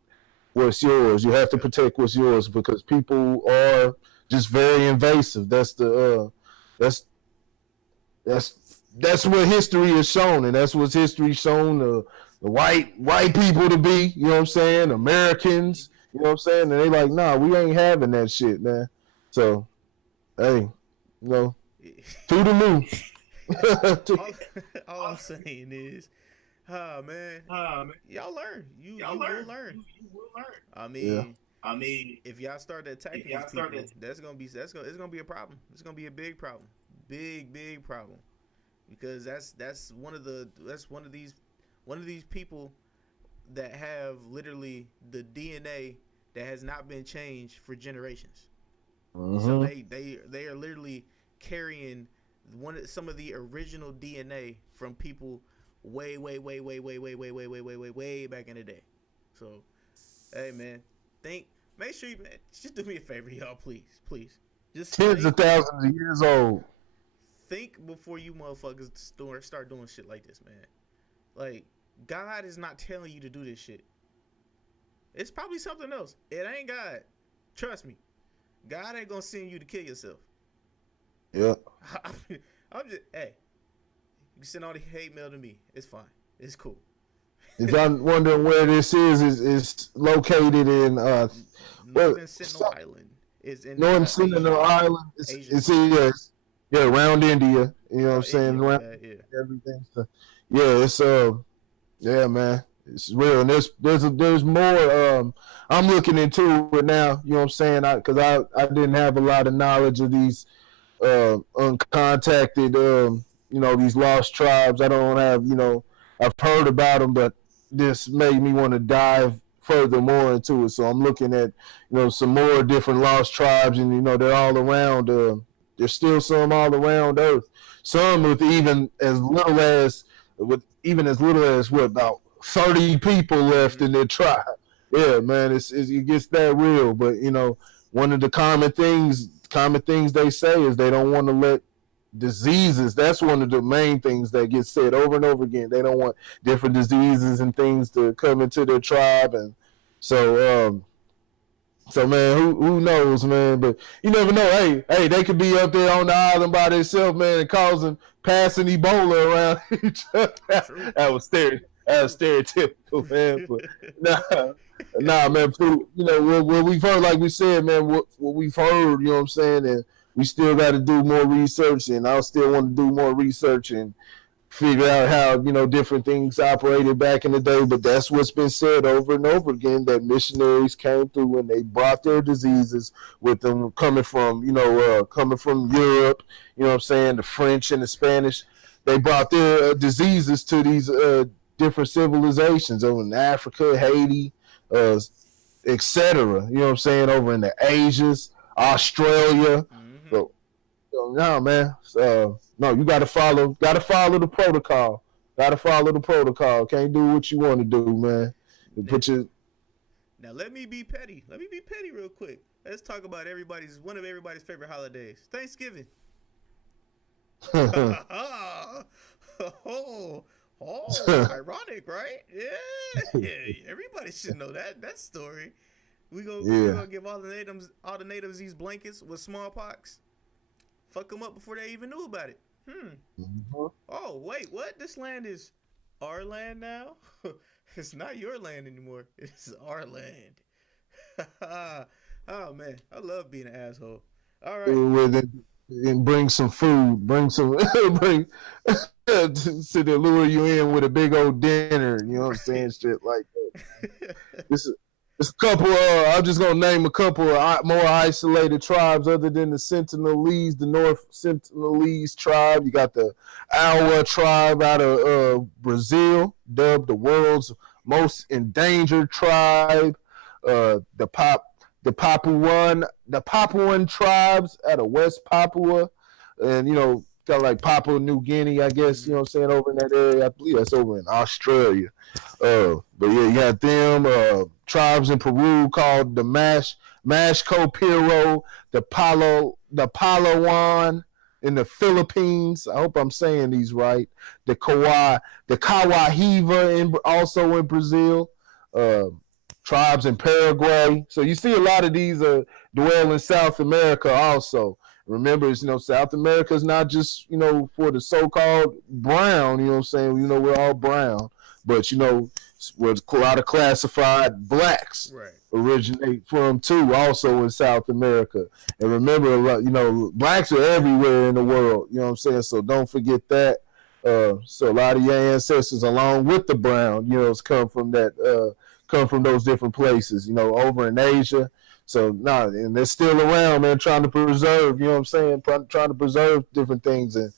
what's yours. You have to protect what's yours, because people are just very invasive. That's what history has shown, and that's what history shown the white people to be. You know what I'm saying? Americans. You know what I'm saying? And they like, nah, we ain't having that shit, man. So, hey, to the moon. all I'm saying is, Ah man, y'all learn. You will learn. I Yeah. mean, if y'all start attacking these people, it's gonna be a problem. It's gonna be a big problem, big problem, because that's one of these people that have literally the DNA that has not been changed for generations. So Mm-hmm. they are literally carrying some of the original DNA from people way back in the day. So, hey man, think make sure you just do me a favor, y'all, please. Just Tens of thousands of years old. think before you motherfuckers start doing shit like this, man. Like God is not telling you to do this shit. It's probably something else. It ain't God. Trust me. God ain't gonna send you to kill yourself. Yeah. I'm just hey. You can send all the hate mail to me. It's fine. It's cool. If I'm wondering where this is located in Northern Sentinel Island is in Northern Sentinel Island. Asia. Yeah, around India. You know what I'm saying? India, Around yeah. everything. So, yeah, it's yeah, man. It's real. And there's more I'm looking into it now, you know what I'm saying? Cuz I didn't have a lot of knowledge of these uncontacted these lost tribes. I don't have, I've heard about them, but this made me want to dive further more into it. So I'm looking at, some more different lost tribes, and they're all around. There's still some all around Earth. Some with even as little as what, about 30 people left in their tribe. Yeah, man, it gets that real. But one of the common things they say is they don't want to let diseases. That's one of the main things that gets said over and over again. They don't want different diseases and things to come into their tribe. And so man, who knows, man? But you never know. Hey, they could be up there on the island by themselves, man, and passing Ebola around each other. That was stereotypical, man. But nah, man. What we've heard, like we said, man, what we've heard, you know what I'm saying, and we still got to do more research, and I still want to do more research and figure out how different things operated back in the day. But that's what's been said over and over again, that missionaries came through and they brought their diseases with them, coming from Europe, you know what I'm saying, the French and the Spanish. They brought their diseases to these different civilizations over in Africa, Haiti, etc. You know what I'm saying, over in the Asias, Australia. So no, man. No, you gotta follow the protocol. Can't do what you want to do, man. Now let me be petty. Real quick. Let's talk about one of everybody's favorite holidays, Thanksgiving. oh, ironic, right? Yeah. Everybody should know that story. We gonna give all the natives these blankets with smallpox. Fuck them up before they even knew about it. Mm-hmm. Oh wait, what? This land is our land now. It's not your land anymore. It's our land. Oh man, I love being an asshole. All right. And bring some food. Bring to lure you in with a big old dinner. You know what I'm saying? Shit like that. It's a couple. I'm just gonna name a couple of more isolated tribes other than the Sentinelese, the North Sentinelese tribe. You got the Awa tribe out of Brazil, dubbed the world's most endangered tribe. The Papuan tribes out of West Papua, and kind of like Papua New Guinea, I guess. You know what I'm saying, over in that area. I believe that's over in Australia. But yeah, you got them tribes in Peru called the Mashco Piro, the Palawan in the Philippines. I hope I'm saying these right. The Kawahiva also in Brazil. Tribes in Paraguay. So you see a lot of these dwell in South America also. Remember, South America is not just, for the so-called brown, you know what I'm saying? We're all brown. But, where a lot of classified blacks originate from, too, also in South America. And remember, blacks are everywhere in the world, you know what I'm saying? So don't forget that. So a lot of your ancestors, along with the brown, come from come from those different places, over in Asia. So and they're still around, man, trying to preserve, what I'm saying, trying to preserve different things. And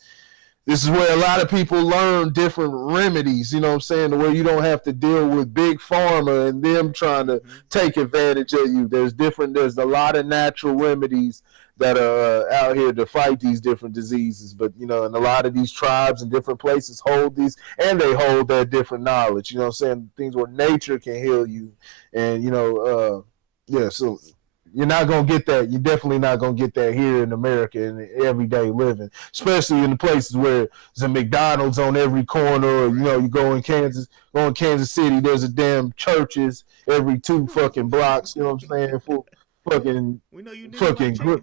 this is where a lot of people learn different remedies, what I'm saying, where you don't have to deal with big pharma and them trying to take advantage of you. There's a lot of natural remedies that are out here to fight these different diseases. But, and a lot of these tribes and different places hold these, and they hold that different knowledge, what I'm saying, things where nature can heal you. And, so you're not going to get that. You're definitely not going to get that here in America in everyday living, especially in the places where there's a McDonald's on every corner, or, you go in Kansas City, there's a damn churches every 2 fucking blocks, what I'm saying, for fucking, we know you fucking, fucking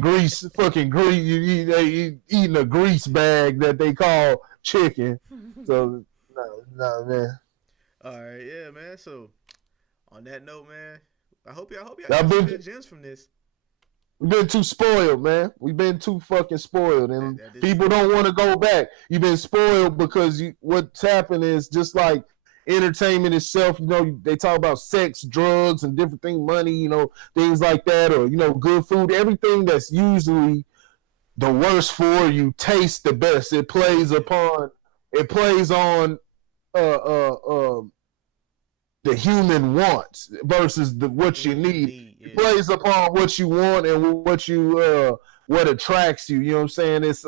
grease, you eating a grease bag that they call chicken. So, no, man. All right, yeah, man. So, on that note, man, I hope y'all got some good gems from this. We've been too spoiled, man. We've been too fucking spoiled, and people don't want to go back. You've been spoiled because what's happened is just like entertainment itself. They talk about sex, drugs, and different things, money, things like that, or good food. Everything that's usually the worst for you tastes the best. It plays on the human wants versus what you need. It plays upon what you want and what attracts you. You know what I'm saying? It's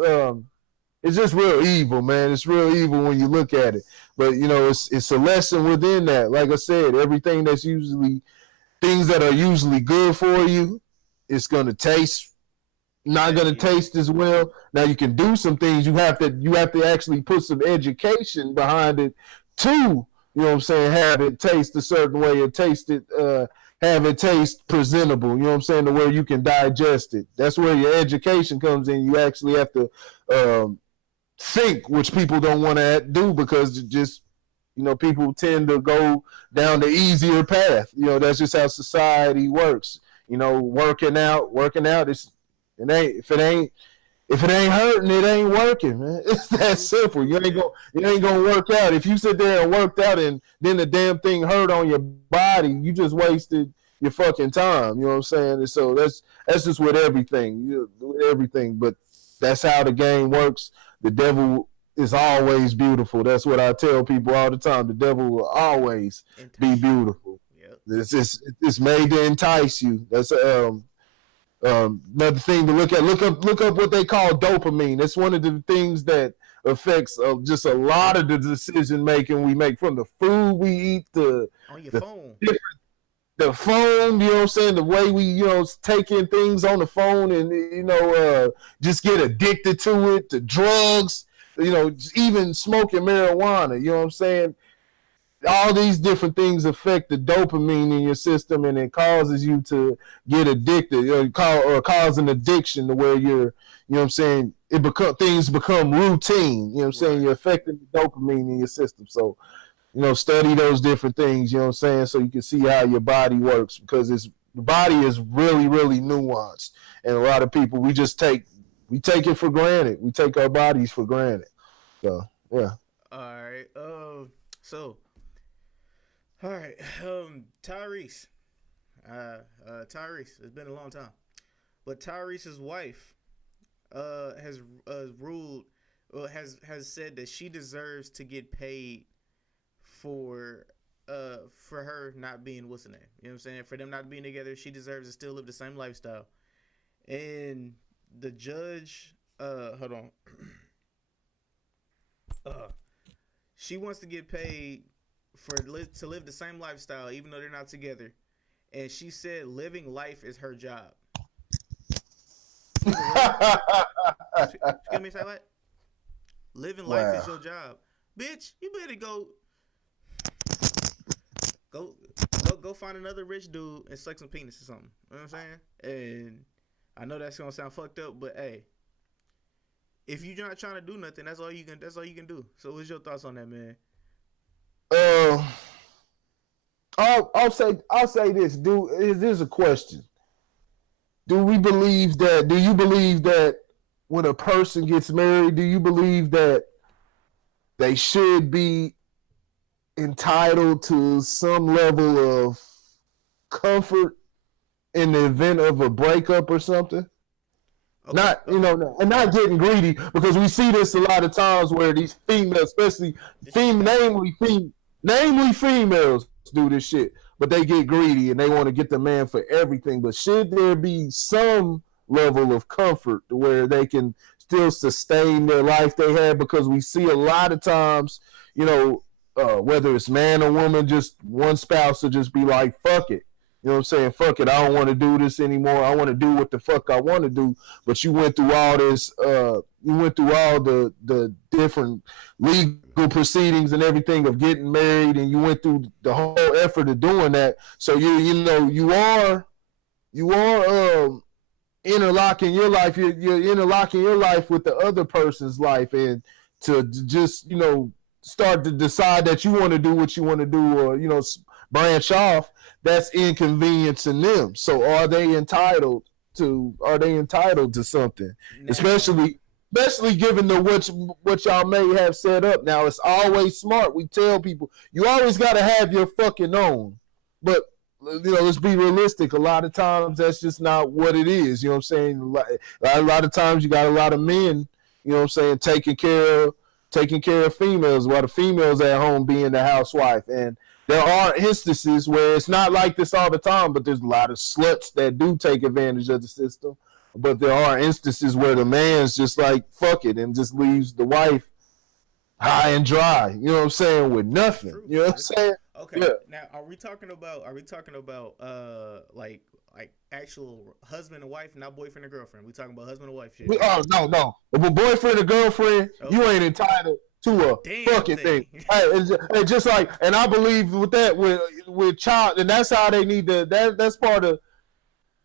just real evil, man. It's real evil when you look at it. But it's a lesson within that. Like I said, everything that's usually things that are usually good for you, it's gonna taste not gonna taste as well. Now you can do some things. You have to actually put some education behind it too. You know what I'm saying? Have it taste a certain way, have it taste presentable, you know what I'm saying, to where you can digest it. That's where your education comes in. You actually have to think, which people don't want to do because just, people tend to go down the easier path. That's just how society works. Working out, if it ain't hurting, it ain't working, man. It's that simple. You ain't gonna work out. If you sit there and worked out and then the damn thing hurt on your body, you just wasted your fucking time. You know what I'm saying? And so that's just with everything. But that's how the game works. The devil is always beautiful. That's what I tell people all the time. The devil will always be beautiful. Yep. It's made to entice you. That's another thing to look at. Look up what they call dopamine. That's one of the things that affects just a lot of the decision making we make, from the food we eat to on your phone. The phone, you know what I'm saying? The way we, take in things on the phone and, just get addicted to it, to drugs, even smoking marijuana, you know what I'm saying? All these different things affect the dopamine in your system, and it causes you to get addicted, or cause an addiction to where you're, you know what I'm saying, things become routine, you know what I'm saying? You're affecting the dopamine in your system. So, study those different things, you know what I'm saying, so you can see how your body works, because the body is really, really nuanced. And a lot of people, we take it for granted. We take our bodies for granted. So, yeah. All right. All right, Tyrese. Tyrese, it's been a long time, but Tyrese's wife has ruled, has said that she deserves to get paid for her not being, what's the name? You know what I'm saying? For them not being together, she deserves to still live the same lifestyle. And the judge, hold on, she wants to get paid to live the same lifestyle even though they're not together, and she said living life is her job. Excuse me, say what? Living life is your job, bitch. You better go find another rich dude and suck some penis or something. You know what I'm saying? And I know that's gonna sound fucked up, but hey, if you're not trying to do nothing, that's all you can do. So what's your thoughts on that, man? I'll say this, dude. It is a question. Do you believe that when a person gets married, do you believe that they should be entitled to some level of comfort in the event of a breakup or something? Okay. Not, Okay. and not getting greedy, because we see this a lot of times where these females, especially namely females, do this shit, but they get greedy and they want to get the man for everything. But should there be some level of comfort to where they can still sustain their life they had? Because we see a lot of times, whether it's man or woman, just one spouse will just be like, fuck it. You know what I'm saying? Fuck it. I don't want to do this anymore. I want to do what the fuck I want to do. But you went through all this, you went through all the different legal proceedings and everything of getting married, and you went through the whole effort of doing that. So you are interlocking your life. You're interlocking your life with the other person's life, and to just start to decide that you want to do what you want to do, or branch off. That's inconveniencing them. So are they entitled to something? Now, Especially given what y'all may have set up. Now, it's always smart. We tell people you always got to have your fucking own. But let's be realistic. A lot of times that's just not what it is. You know what I'm saying? A lot of times you got a lot of men, you know what I'm saying, taking care of females, while the females at home being the housewife. And there are instances where it's not like this all the time, but there's a lot of sluts that do take advantage of the system. But there are instances where the man's just like, fuck it, and just leaves the wife high and dry, you know what I'm saying, with nothing. true. You know what I'm saying? Okay. Yeah. Now, are we talking about like actual husband and wife, not boyfriend and girlfriend? We talking about husband and wife shit. No. If a boyfriend or girlfriend, you ain't entitled to a Damn fucking thing. It's just like, and I believe with that, with child, and that's how they need to. That's part of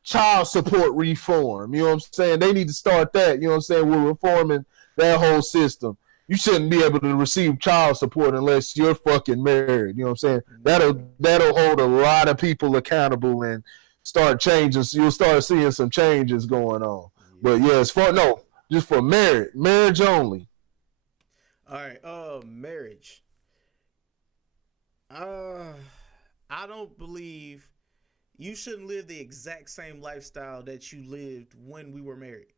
child support reform. You know what I'm saying? They need to start that. You know what I'm saying? We're reforming that whole system. You shouldn't be able to receive child support unless you're fucking married. You know what I'm saying? That'll hold a lot of people accountable and start changing. So you'll start seeing some changes going on. But yeah, just for marriage only. All right. Marriage. I don't believe you shouldn't live the exact same lifestyle that you lived when we were married.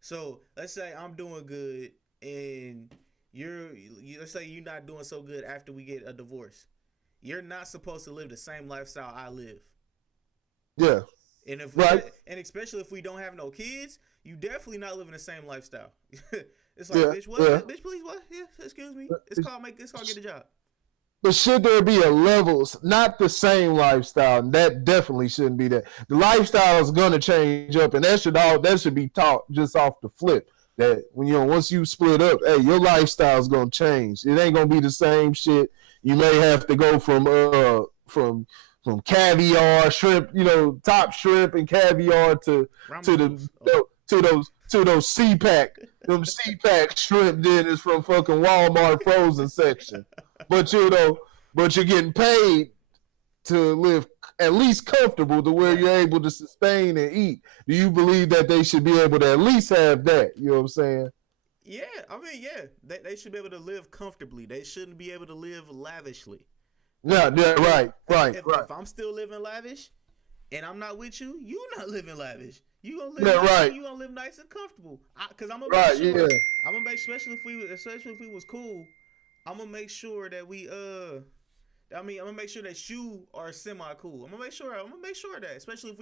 So let's say I'm doing good and let's say you're not doing so good after we get a divorce. You're not supposed to live the same lifestyle I live. Yeah. And and especially if we don't have no kids, you definitely not living the same lifestyle. It's like, bitch, what? Yeah. Bitch, please, what? Yeah, excuse me. It's called get a job. But should there be a levels, not the same lifestyle? That definitely shouldn't be that. The lifestyle is gonna change up, and that should be taught just off the flip. That once you split up, hey, your lifestyle is gonna change. It ain't gonna be the same shit. You may have to go from caviar, shrimp, top shrimp and caviar to those CPAC, them CPAC shrimp dinners from fucking Walmart frozen section. But you're getting paid to live at least comfortable to where you're able to sustain and eat. Do you believe that they should be able to at least have that? You know what I'm saying? Yeah, I mean, yeah, they should be able to live comfortably. They shouldn't be able to live lavishly. Yeah, right. If I'm still living lavish and I'm not with you, you not living lavish. You gonna live You gonna live nice and comfortable. Cause I'm gonna make sure. Yeah. I'm gonna make, especially if we was cool. I'm gonna make sure that I'm gonna make sure that you are semi cool. I'm gonna make sure that, especially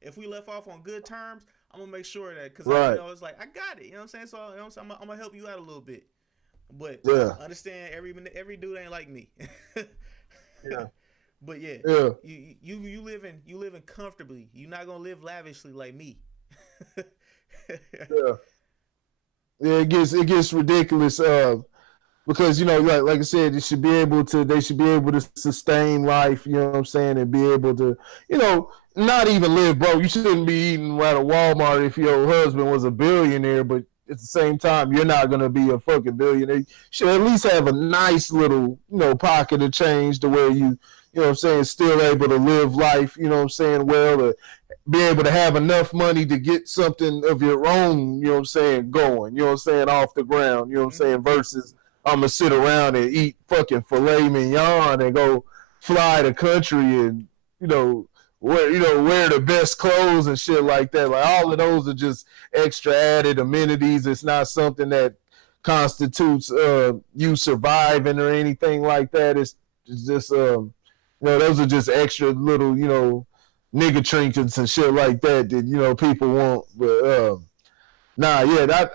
if we left off on good terms, I'm gonna make sure that, because it's like I got it. You know what I'm saying? So I'm gonna help you out a little bit. But understand, every dude ain't like me. Yeah. But yeah. You living comfortably. You're not gonna live lavishly like me. Yeah, it gets ridiculous. Because like I said, they should be able to sustain life. You know what I'm saying, and be able to, not even live broke. You shouldn't be eating at a Walmart if your husband was a billionaire, but at the same time, you're not gonna be a fucking billionaire. You should at least have a nice little, pocket of change to where you you know what I'm saying, still able to live life, you know what I'm saying, well, to be able to have enough money to get something of your own, you know what I'm saying, going, you know what I'm saying, off the ground, you know what I'm saying, versus I'm going to sit around and eat fucking filet mignon and go fly the country and, wear the best clothes and shit like that. Like, all of those are just extra added amenities. It's not something that constitutes you surviving or anything like that. It's just, those are just extra little, nigga trinkets and shit like that, people want. But,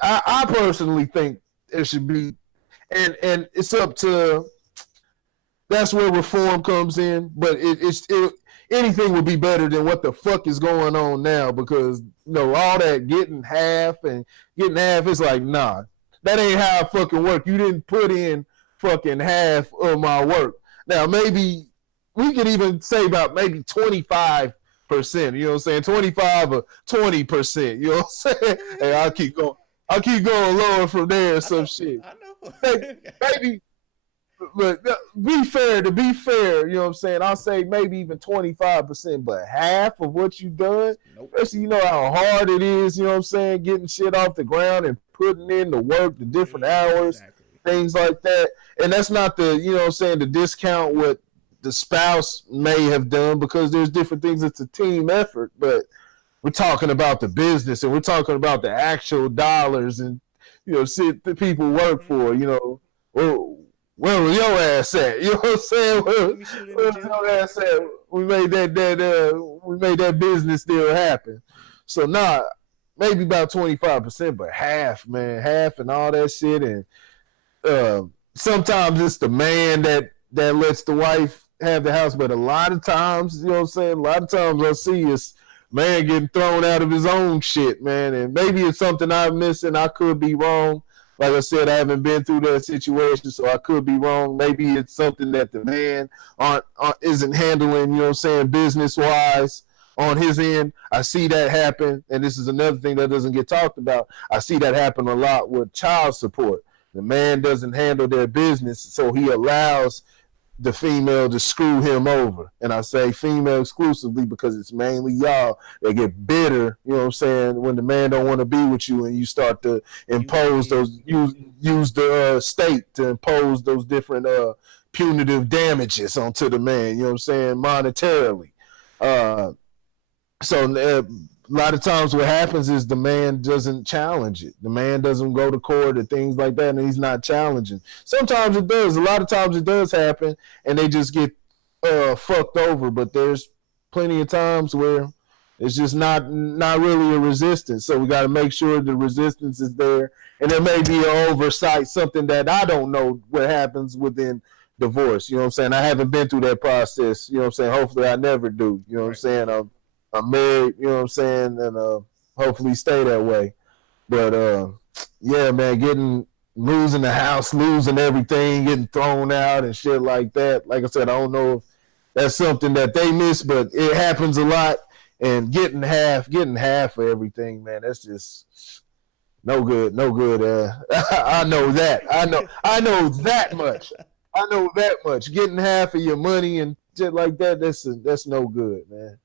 I personally think it should be, and it's up to, that's where reform comes in, but anything would be better than what the fuck is going on now, because all that getting half is like, nah, that ain't how I fucking work. You didn't put in fucking half of my work. Now maybe we could even say about maybe 25%, you know what I'm saying? 25 or 20%, you know what I'm saying? Hey, I'll keep going lower from there or some shit. I know. maybe But be fair, you know what I'm saying? I'll say maybe even 25%, but half of what you done, especially you know how hard it is, you know what I'm saying, getting shit off the ground and putting in the work, the different hours, things like that. And that's not the, you know what I'm saying, the discount what the spouse may have done, because there's different things. It's a team effort, but we're talking about the business and we're talking about the actual dollars and, shit that people work for, where was your ass at? You know what I'm saying? Where was your ass at? We made that business deal happen. So maybe about 25%, but half and all that shit. And sometimes it's the man that lets the wife have the house, but a lot of times, you know what I'm saying? A lot of times I see is man getting thrown out of his own shit, man. And maybe it's something I'm missing. I could be wrong. Like I said, I haven't been through that situation, so I could be wrong. Maybe it's something that the man isn't handling, you know what I'm saying, business-wise on his end. I see that happen, and this is another thing that doesn't get talked about. I see that happen a lot with child support. The man doesn't handle their business, so he allows the female to screw him over. And I say female exclusively because it's mainly y'all that get bitter, you know what I'm saying, when the man don't want to be with you and you start to impose use the state to impose those different punitive damages onto the man, you know what I'm saying, monetarily. So a lot of times what happens is the man doesn't challenge it. The man doesn't go to court or things like that, and he's not challenging. Sometimes it does. A lot of times it does happen, and they just get fucked over. But there's plenty of times where it's just not really a resistance. So we got to make sure the resistance is there. And there may be an oversight, something that I don't know what happens within divorce. You know what I'm saying? I haven't been through that process. You know what I'm saying? Hopefully I never do. You know what I'm saying? I'm married, you know what I'm saying, and hopefully stay that way. But yeah, man, losing the house, losing everything, getting thrown out and shit like that. Like I said, I don't know if that's something that they miss, but it happens a lot. And getting half of everything, man, that's just no good. I know that. I know that much. I know that much. Getting half of your money and shit like that, that's no good, man.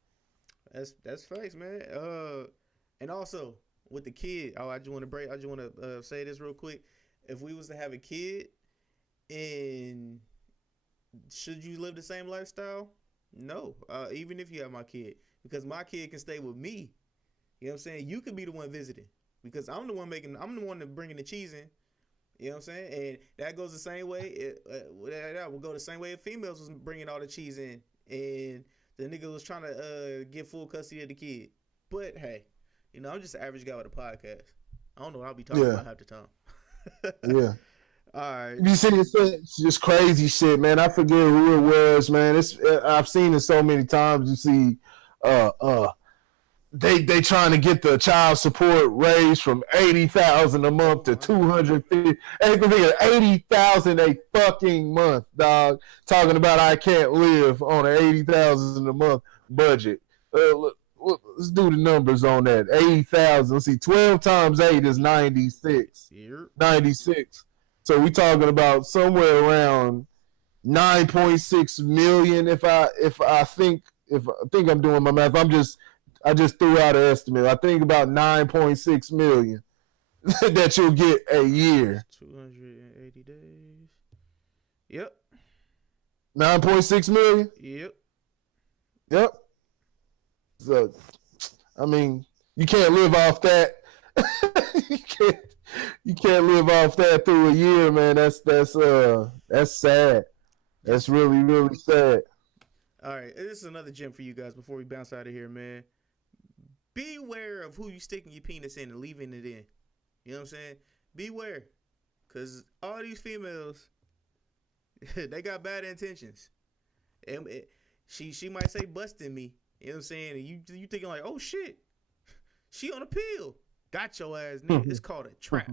That's facts, man. And also with the kid, I just want to say this real quick. If we was to have a kid, and should you live the same lifestyle? No. Even if you have my kid, because my kid can stay with me. You know what I'm saying? You could be the one visiting, because I'm the one bringing the cheese in. You know what I'm saying? And that goes the same way. That will go the same way if females was bringing all the cheese in, and the nigga was trying to get full custody of the kid. But hey, I'm just an average guy with a podcast. I don't know what I'll be talking about half the time. Yeah. All right. You see, it's just crazy shit, man. I forget who it was, man. I've seen it so many times. You see, they trying to get the child support raised from $80,000 a month to $250. $80,000 a fucking month, dog. Talking about I can't live on an $80,000 a month budget. Let's do the numbers on that. 80,000. Let's see, 12 times 8 is 96. 96. So we talking about somewhere around 9.6 million. If I think I'm doing my math, I just threw out an estimate. I think about 9.6 million that you'll get a year. 280 days. Yep. 9.6 million. Yep. Yep. So, I mean, you can't live off that. you can't. You can't live off that through a year, man. That's sad. That's really sad. All right, this is another gem for you guys before we bounce out of here, man. Beware of who you sticking your penis in and leaving it in. You know what I'm saying? Beware, cause all these females, they got bad intentions, and she might say busting me. You know what I'm saying? And you thinking like, oh shit, she on a pill. Got your ass, nigga. It's called a trap.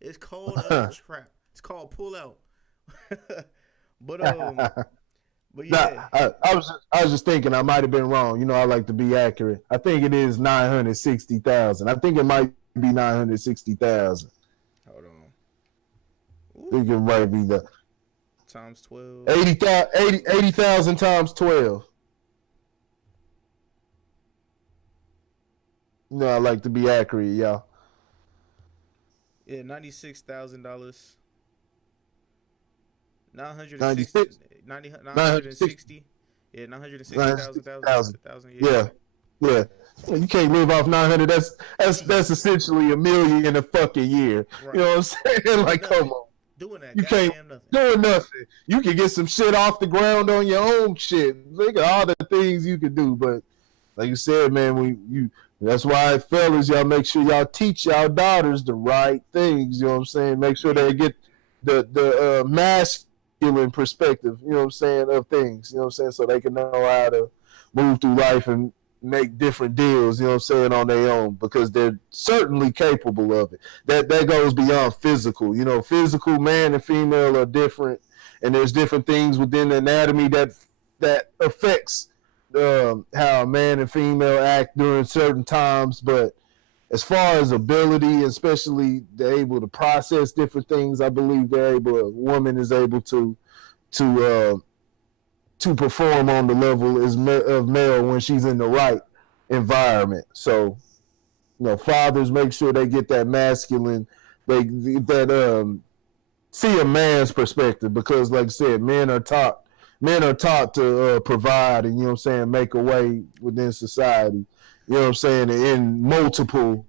It's called a trap. It's called pull out. but yeah. I was just thinking I might have been wrong. You know, I like to be accurate. I think it is 960,000. I think it might be 960,000. Hold on. I think it might be the times 12. 80,000 times 12. You know, I like to be accurate, y'all. Yeah, $96,000. 960. Yeah, 960,000. Yeah. You can't live off 900. That's essentially $1 million in a fucking year. Right. You know what I'm saying? Like, come on. Doing that. You can't doing nothing. You can get some shit off the ground on your own shit. Look at all the things you can do, but like you said, man, that's why, fellas, y'all make sure y'all teach y'all daughters the right things. You know what I'm saying? Make sure they get the masculine perspective, you know what I'm saying, of things. You know what I'm saying? So they can know how to move through life and make different deals, you know what I'm saying, on their own, because they're certainly capable of it. That goes beyond physical. You know, physical, man and female are different, and there's different things within the anatomy that affects how a man and female act during certain times. But as far as ability, especially they're able to process different things, I believe a woman is able to perform on the level of male when she's in the right environment. So, you know, fathers, make sure they get that masculine, see a man's perspective, because like I said, men are taught to provide and, you know what I'm saying, make a way within society, you know what I'm saying, in multiple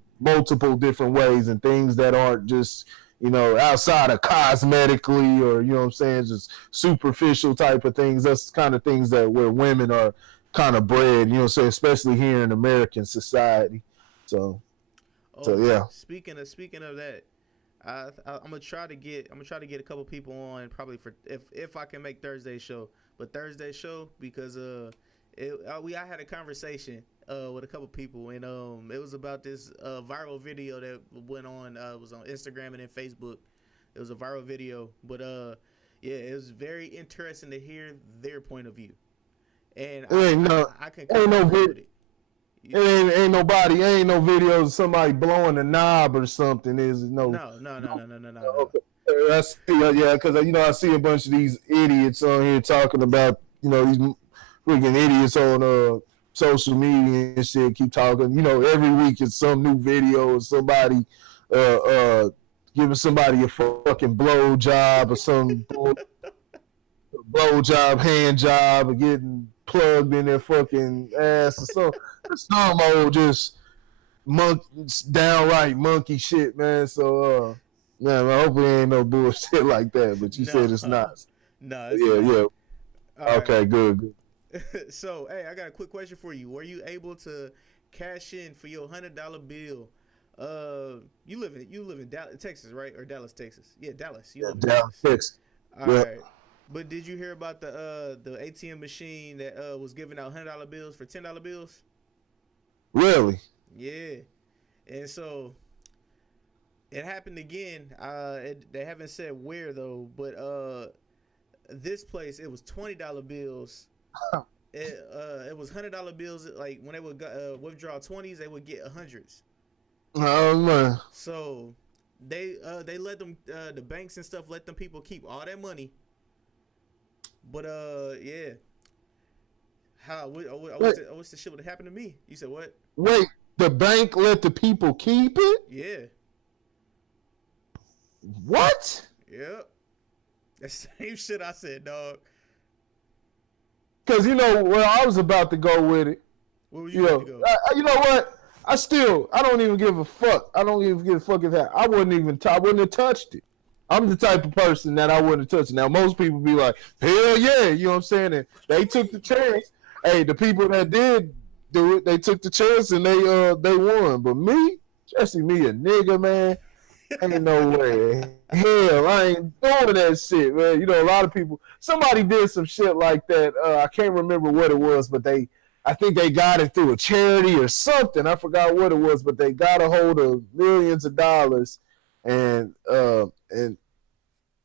different ways, and things that aren't just, you know, outside of cosmetically or, you know what I'm saying, just superficial type of things. That's the kind of things that where women are kind of bred, you know what I'm saying, especially here in American society. So yeah. Speaking of that, I'm gonna try to get a couple people on, probably for if I can make Thursday's show. But Thursday's show, because I had a conversation with a couple people, and it was about this viral video that went on. It was on Instagram and then Facebook. It was a viral video, but yeah, it was very interesting to hear their point of view. And I can ain't no with it. Ain't no video of somebody blowing a knob or something. No. Okay. I see, yeah, because, you know, I see a bunch of these idiots on here talking about, you know, these freaking idiots on social media and shit keep talking. You know, every week it's some new video of somebody giving somebody a fucking blow job or some blow job, hand job, or getting plugged in their fucking ass or some old just downright monkey shit, man. So man, hopefully ain't no bullshit like that. But you said it's not. No. Yeah. Okay, right. Good. So, hey, I got a quick question for you. Were you able to cash in for your $100 bill? You live in Dallas, Texas, right? Or Dallas, Texas? Yeah, Dallas. You live in Dallas, Texas. All right. But did you hear about the ATM machine that was giving out $100 bills for $10 bills? Really? Yeah. And so it happened again. They haven't said where though, but this place, it was $20 bills. It was $100 bills. Like when they would withdraw 20s, they would get 100s. Oh man! So they let them the banks and stuff let them people keep all that money. But yeah. Wait, I wish the shit would have happened to me. You said what? wait, the bank let the people keep it? Yeah. What? Yep. The same shit I said, dog. Because you know where I was about to go with it. Where were You you about know, to go? you know what? I don't even give a fuck. I don't even give a fuck if that. I wouldn't have touched it. I'm the type of person that I wouldn't have touched it. Now, most people be like, hell yeah, you know what I'm saying? And they took the chance. Hey, the people that did do it, they took the chance and they won. But me, especially me, a nigga, man, ain't no way. Hell, I ain't doing that shit, man. You know, a lot of people, somebody did some shit like that. I can't remember what it was, but I think they got it through a charity or something. I forgot what it was, but they got a hold of millions of dollars and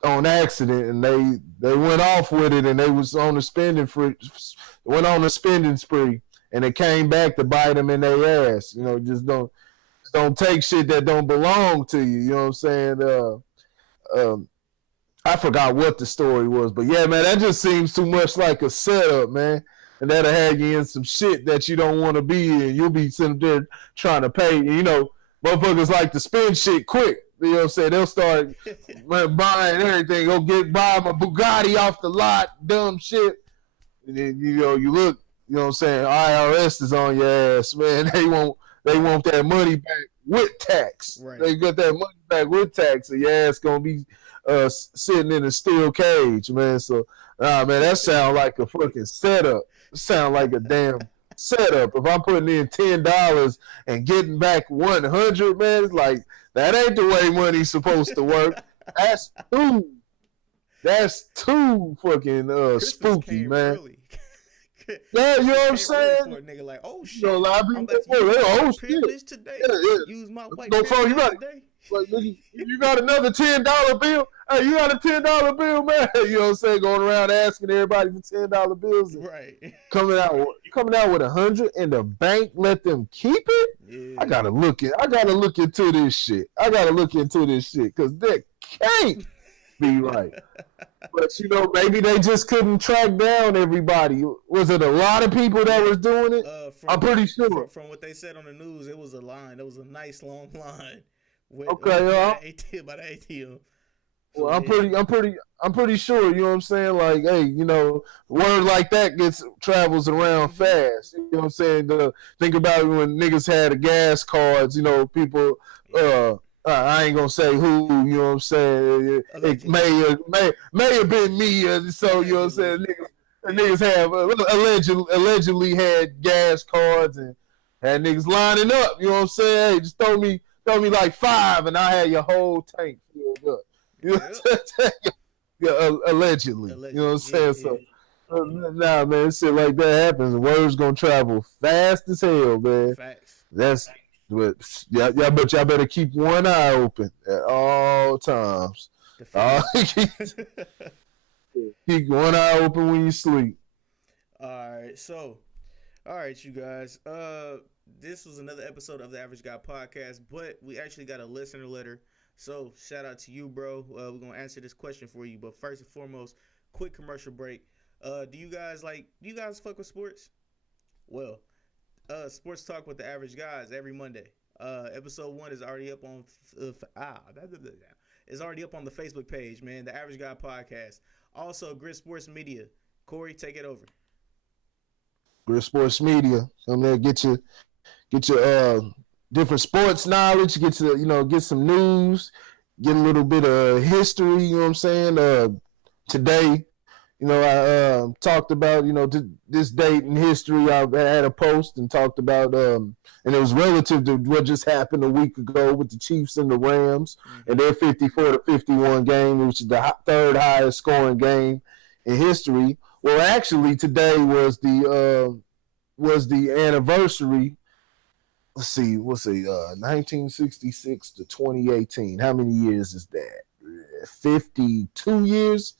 on accident, and they went off with it, and they was on a went on a spending spree, and it came back to bite them in their ass. You know, just don't take shit that don't belong to you. You know what I'm saying? I forgot what the story was, but yeah, man, that just seems too much like a setup, man. And that'll have you in some shit that you don't want to be in. You'll be sitting there trying to pay. You know, motherfuckers like to spend shit quick. You know what I'm saying? They'll start buying everything. Buy my Bugatti off the lot, dumb shit. And then, you know, you look, you know what I'm saying? IRS is on your ass, man. They want that money back with tax. Right. They got that money back with tax, so your ass gonna be sitting in a steel cage, man. So, man, that sound like a fucking setup. Sound like a damn setup. If I'm putting in $10 and getting back 100, man, it's like that ain't the way money's supposed to work. That's too fucking spooky, man. Early. Yeah, you know what I'm saying? For a nigga like, oh shit, you know, I'm about to use privilege today. Yeah. Use my white privilege today. Like, you got another $10 bill? Hey, you got a $10 bill, man? You know what I'm saying? Going around asking everybody for $10 bills, right? Coming out with 100, and the bank let them keep it. Yeah. I gotta look into this shit. Because that can't be right. But you know, maybe they just couldn't track down everybody. Was it a lot of people that was doing it? I'm pretty sure. From what they said on the news, it was a line. It was a nice long line. Okay, by the ATM. So, well, I'm pretty sure. You know what I'm saying? Like, hey, you know, word like that travels around fast. You know what I'm saying? Think about it when niggas had the gas cards. You know, people. I ain't gonna say who. You know what I'm saying? It may have been me. So you know what I'm saying? Niggas have allegedly had gas cards and had niggas lining up. You know what I'm saying? Hey, just throw me like 5, and I had your whole tank filled up. You know what I'm saying? Allegedly. You know what I'm saying? So, nah, man, shit like that happens. Word's gonna travel fast as hell, man. Facts. That's what. Yeah, but y'all better keep one eye open at all times. Keep one eye open when you sleep. All right, you guys. This was another episode of the Average Guy Podcast, but we actually got a listener letter. So shout out to you, bro. We're gonna answer this question for you, but first and foremost, quick commercial break. Do you guys fuck with sports? Well, Sports Talk with the Average Guys every Monday. Episode 1 is already up on is already up on the Facebook page, man. The Average Guy Podcast. Also, Grit Sports Media. Corey, take it over. Grit Sports Media. Come there, get your different sports knowledge. Get some news. Get a little bit of history. You know what I'm saying? Today, you know, I talked about, you know, this date in history. I had a post and talked about, and it was relative to what just happened a week ago with the Chiefs and the Rams and their 54-51 game, which is the third highest scoring game in history. Well, actually, today was the anniversary. Let's see, 1966 to 2018. How many years is that? 52 years.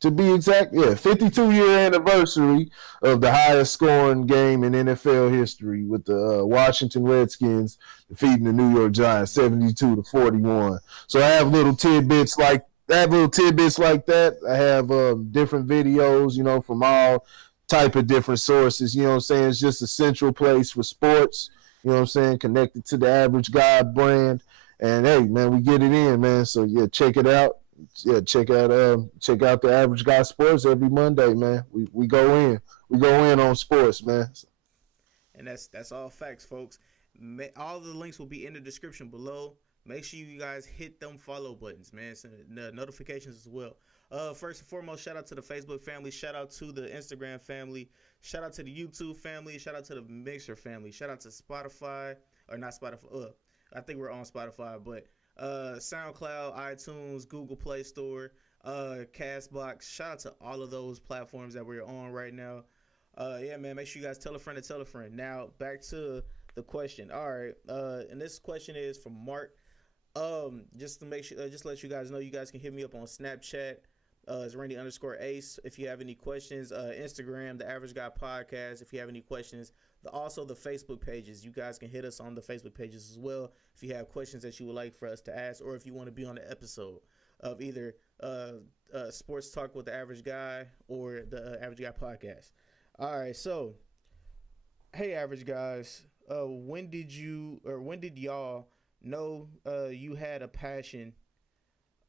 To be exact, 52-year anniversary of the highest scoring game in NFL history, with the Washington Redskins defeating the New York Giants 72-41. So I have little tidbits like I have little tidbits like that. I have different videos, from all type of different sources. You know what I'm saying? It's just a central place for sports. You know what I'm saying? Connected to the Average Guy brand. And hey, man, we get it in, man. So yeah, check it out. Yeah, check out the Average Guy Sports every Monday, man. We go in. We go in on sports, man. And that's all facts, folks. All the links will be in the description below. Make sure you guys hit them follow buttons, man. So the notifications as well. First and foremost, shout out to the Facebook family. Shout out to the Instagram family. Shout out to the YouTube family. Shout out to the Mixer family. Shout out to Spotify, or not Spotify. I think we're on Spotify, but SoundCloud, iTunes, Google Play Store, Castbox. Shout out to all of those platforms that we're on right now. Yeah, man, make sure you guys tell a friend to tell a friend. Now, back to the question. All right, and this question is from Mark. Just to make sure, just let you guys know, you guys can hit me up on Snapchat. It's Randy_Ace. If you have any questions, Instagram, The Average Guy Podcast. If you have any questions, also the Facebook pages. You guys can hit us on the Facebook pages as well. If you have questions that you would like for us to ask, or if you want to be on the episode of either Sports Talk with the Average Guy or the Average Guy Podcast. All right, so hey, Average Guys, when did y'all know you had a passion,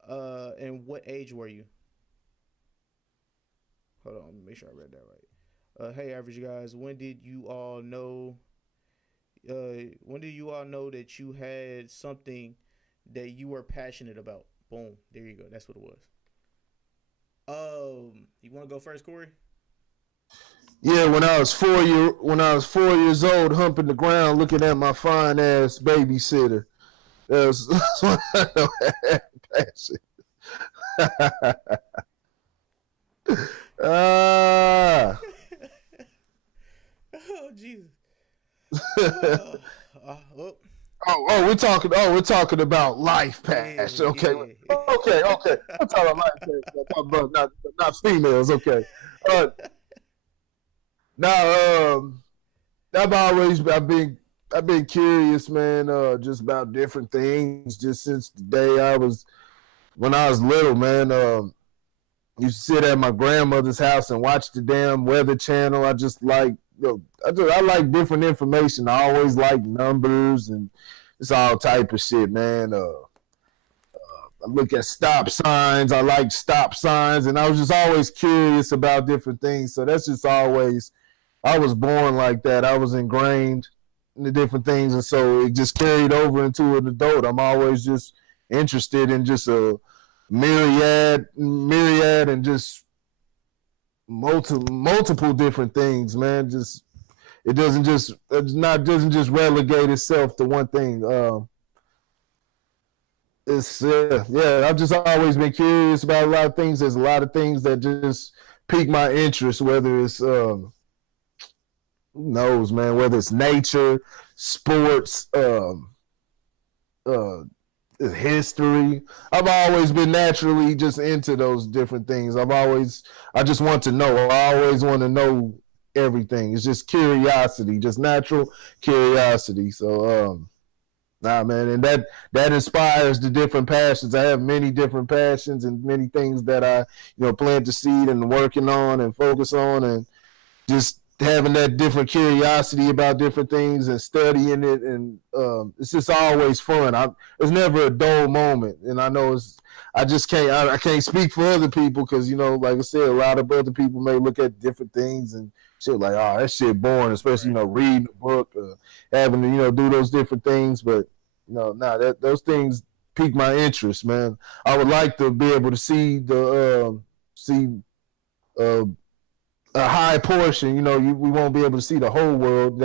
and what age were you? Hold on, let me make sure I read that right. Hey, Average Guys, when did you all know that you had something that you were passionate about? Boom, there you go. That's what it was. You want to go first, Corey? Yeah, when I was 4 years old, humping the ground, looking at my fine ass babysitter. That's when I know I had passion. Oh Jesus. We're talking about life passion. Okay. Yeah. Okay. I'm talking about life passion. I'm talking about not females. Okay. Now, I've been curious, man, just about different things just since the day when I was little, man. Used to sit at my grandmother's house and watch the damn Weather Channel. I just like, I like different information. I always like numbers and it's all type of shit, man. I look at stop signs. I like stop signs, and I was just always curious about different things. So that's just always. I was born like that. I was ingrained in the different things, and so it just carried over into an adult. I'm always just interested in just a myriad, and just multiple different things, man. It doesn't just relegate itself to one thing. I've just always been curious about a lot of things. There's a lot of things that just pique my interest, whether it's who knows, man, whether it's nature, sports, history. I've always been naturally just into those different things. I just want to know. I always want to know everything. It's just curiosity, just natural curiosity. So nah, man, and that inspires the different passions. I have many different passions and many things that I, plant the seed and working on and focus on, and just having that different curiosity about different things and studying it, and it's just always fun. There's never a dull moment, and I know I can't speak for other people because like I said, a lot of other people may look at different things and shit like, oh, that shit boring, especially reading a book, having to do those different things. But those things pique my interest, man. I would like to be able to see a high portion. We won't be able to see the whole world.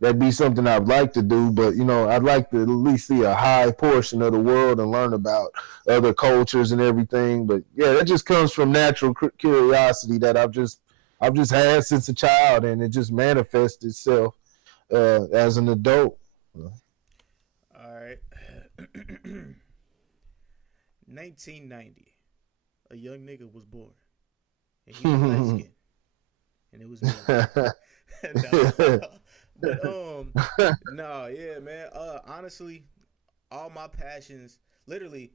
That'd be something I'd like to do, but I'd like to at least see a high portion of the world and learn about other cultures and everything. But yeah, that just comes from natural curiosity that I've just had since a child, and it just manifests itself as an adult. All right. 1990, a young nigga was born, and he was light skinned, and it was me. No, yeah, man. Honestly, all my passions, literally,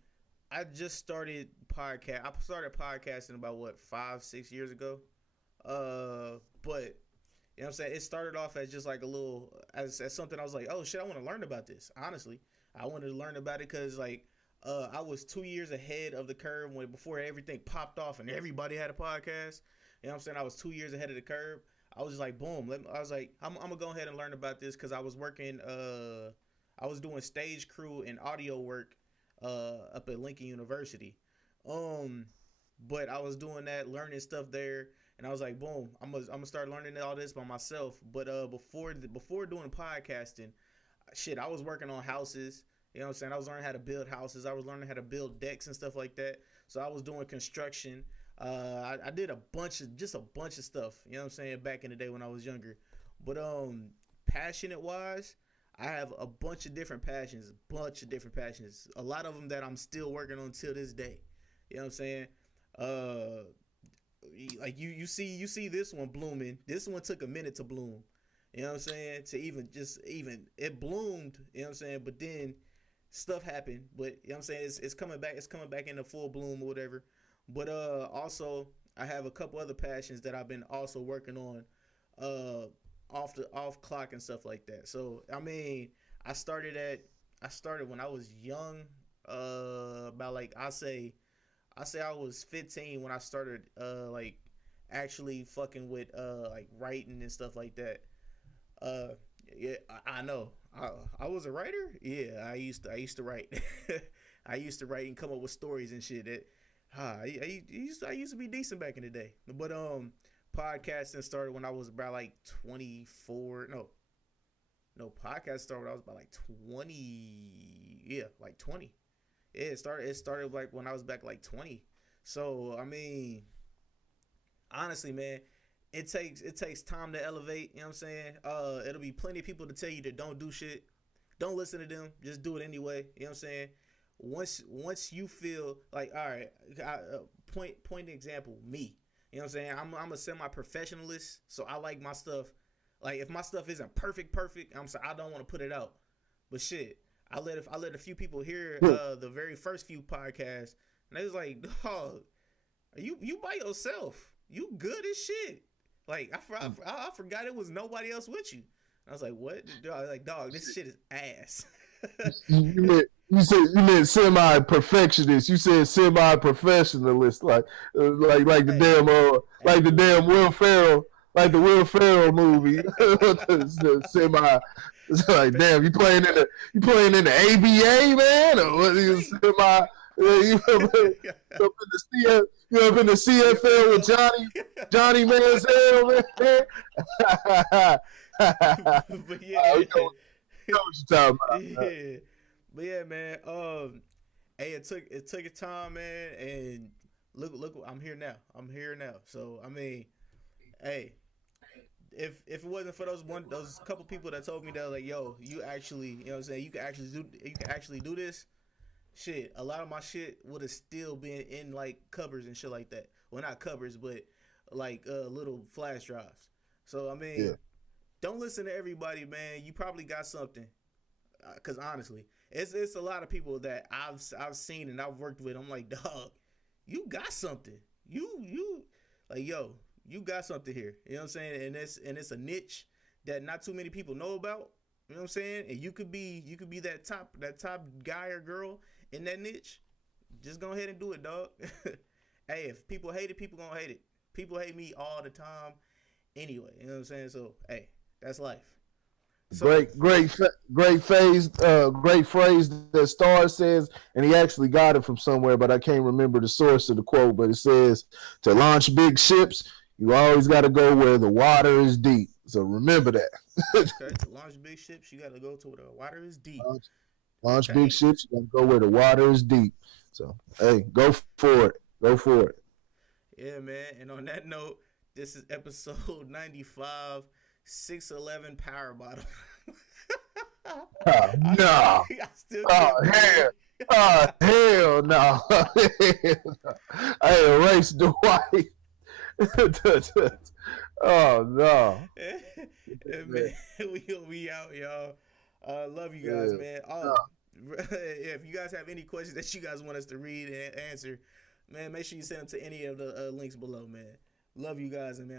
I just started podcast. I started podcasting about what 5, 6 years ago. But you know what I'm saying? It started off as just like a little, as something I was like, oh shit, I want to learn about this. Honestly, I wanted to learn about it because like, I was 2 years ahead of the curve when before everything popped off and everybody had a podcast. You know what I'm saying? I was 2 years ahead of the curve. I was just like, boom. I was like, I'm gonna go ahead and learn about this because I was working. I was doing stage crew and audio work, up at Lincoln University. Um, but I was doing that, learning stuff there, and I was like, boom, I'm gonna start learning all this by myself. But before doing podcasting, shit, I was working on houses. You know what I'm saying? I was learning how to build houses. I was learning how to build decks and stuff like that. So I was doing construction. I did a bunch of stuff. You know what I'm saying? Back in the day when I was younger. But passionate wise, I have a bunch of different passions. A lot of them that I'm still working on till this day. You know what I'm saying? Uh, like you see this one blooming. This one took a minute to bloom. You know what I'm saying? To even it bloomed. You know what I'm saying? But then stuff happened. But you know what I'm saying? It's coming back. It's coming back into full bloom or whatever. But also I have a couple other passions that I've been also working on, uh, off clock and stuff like that. So I mean, I started at I started when I was young. About like I say I was 15 when I started like actually fucking with like writing and stuff like that. Uh, yeah, I know. I was a writer. Yeah, I used to write. I used to write and come up with stories and shit. I used to be decent back in the day. But podcasting started when I was about like 24. No, podcast started when I was about like 20. Yeah, like 20. Yeah, it started like when I was back like 20. So I mean, honestly, man, it takes time to elevate. You know what I'm saying? It'll be plenty of people to tell you that don't do shit. Don't listen to them. Just do it anyway. You know what I'm saying? Once you feel like, all right, point example, me. You know what I'm saying? I'm a semi professionalist, so I like my stuff. Like if my stuff isn't perfect, I'm sorry, I don't want to put it out. But shit, I let a few people hear the very first few podcasts, and they was like, dog, you by yourself. You good as shit. Like I forgot it was nobody else with you. I was like, what? Dog, like, dog, this shit is ass. You meant semi perfectionist. You said semi professionalist, like the Hey, damn hey, like the damn Will Ferrell, like the Will Ferrell movie. The semi. It's like damn, you playing in the ABA, man, or what is hey. semi? You up in the CFL with CFL. Johnny Manziel, man. But You yeah, know what you're talking about. yeah, but yeah, man. Hey, it took a time, man, and look, I'm here now. I'm here now. So I mean, hey, if it wasn't for those couple people that told me that like, yo, you actually, you know what I'm saying, you can actually do this. Shit, a lot of my shit would have still been in like covers and shit like that. Well, not covers, but like little flash drives. So I mean, Yeah. don't listen to everybody, man. You probably got something. Cause honestly, it's a lot of people that I've seen and I've worked with. I'm like, dog, you got something. You like, yo, you got something here. You know what I'm saying? And it's a niche that not too many people know about. You know what I'm saying? And you could be that top guy or girl in that niche. Just go ahead and do it, dog. Hey, if people hate it, people gonna hate it. People hate me all the time anyway. You know what I'm saying? So hey, that's life. So Great phrase that Star says, and he actually got it from somewhere, but I can't remember the source of the quote. But it says, "To launch big ships, you always got to go where the water is deep." So remember that. okay, to launch big ships, you gotta go to where the water is deep. launch, launch big Okay. ships, you got to go where the water is deep. So hey, go for it. Go for it. Yeah, man. And on that note, this is episode 95, 611 Power Bottle. Oh, I, no. I still Oh can't breathe. hell. Oh hell no. I erased Dwight. Oh no. And man, we out, y'all. Love you guys, Yeah. man. No. If you guys have any questions that you guys want us to read and answer, man, make sure you send them to any of the links below, man. Love you guys, and man.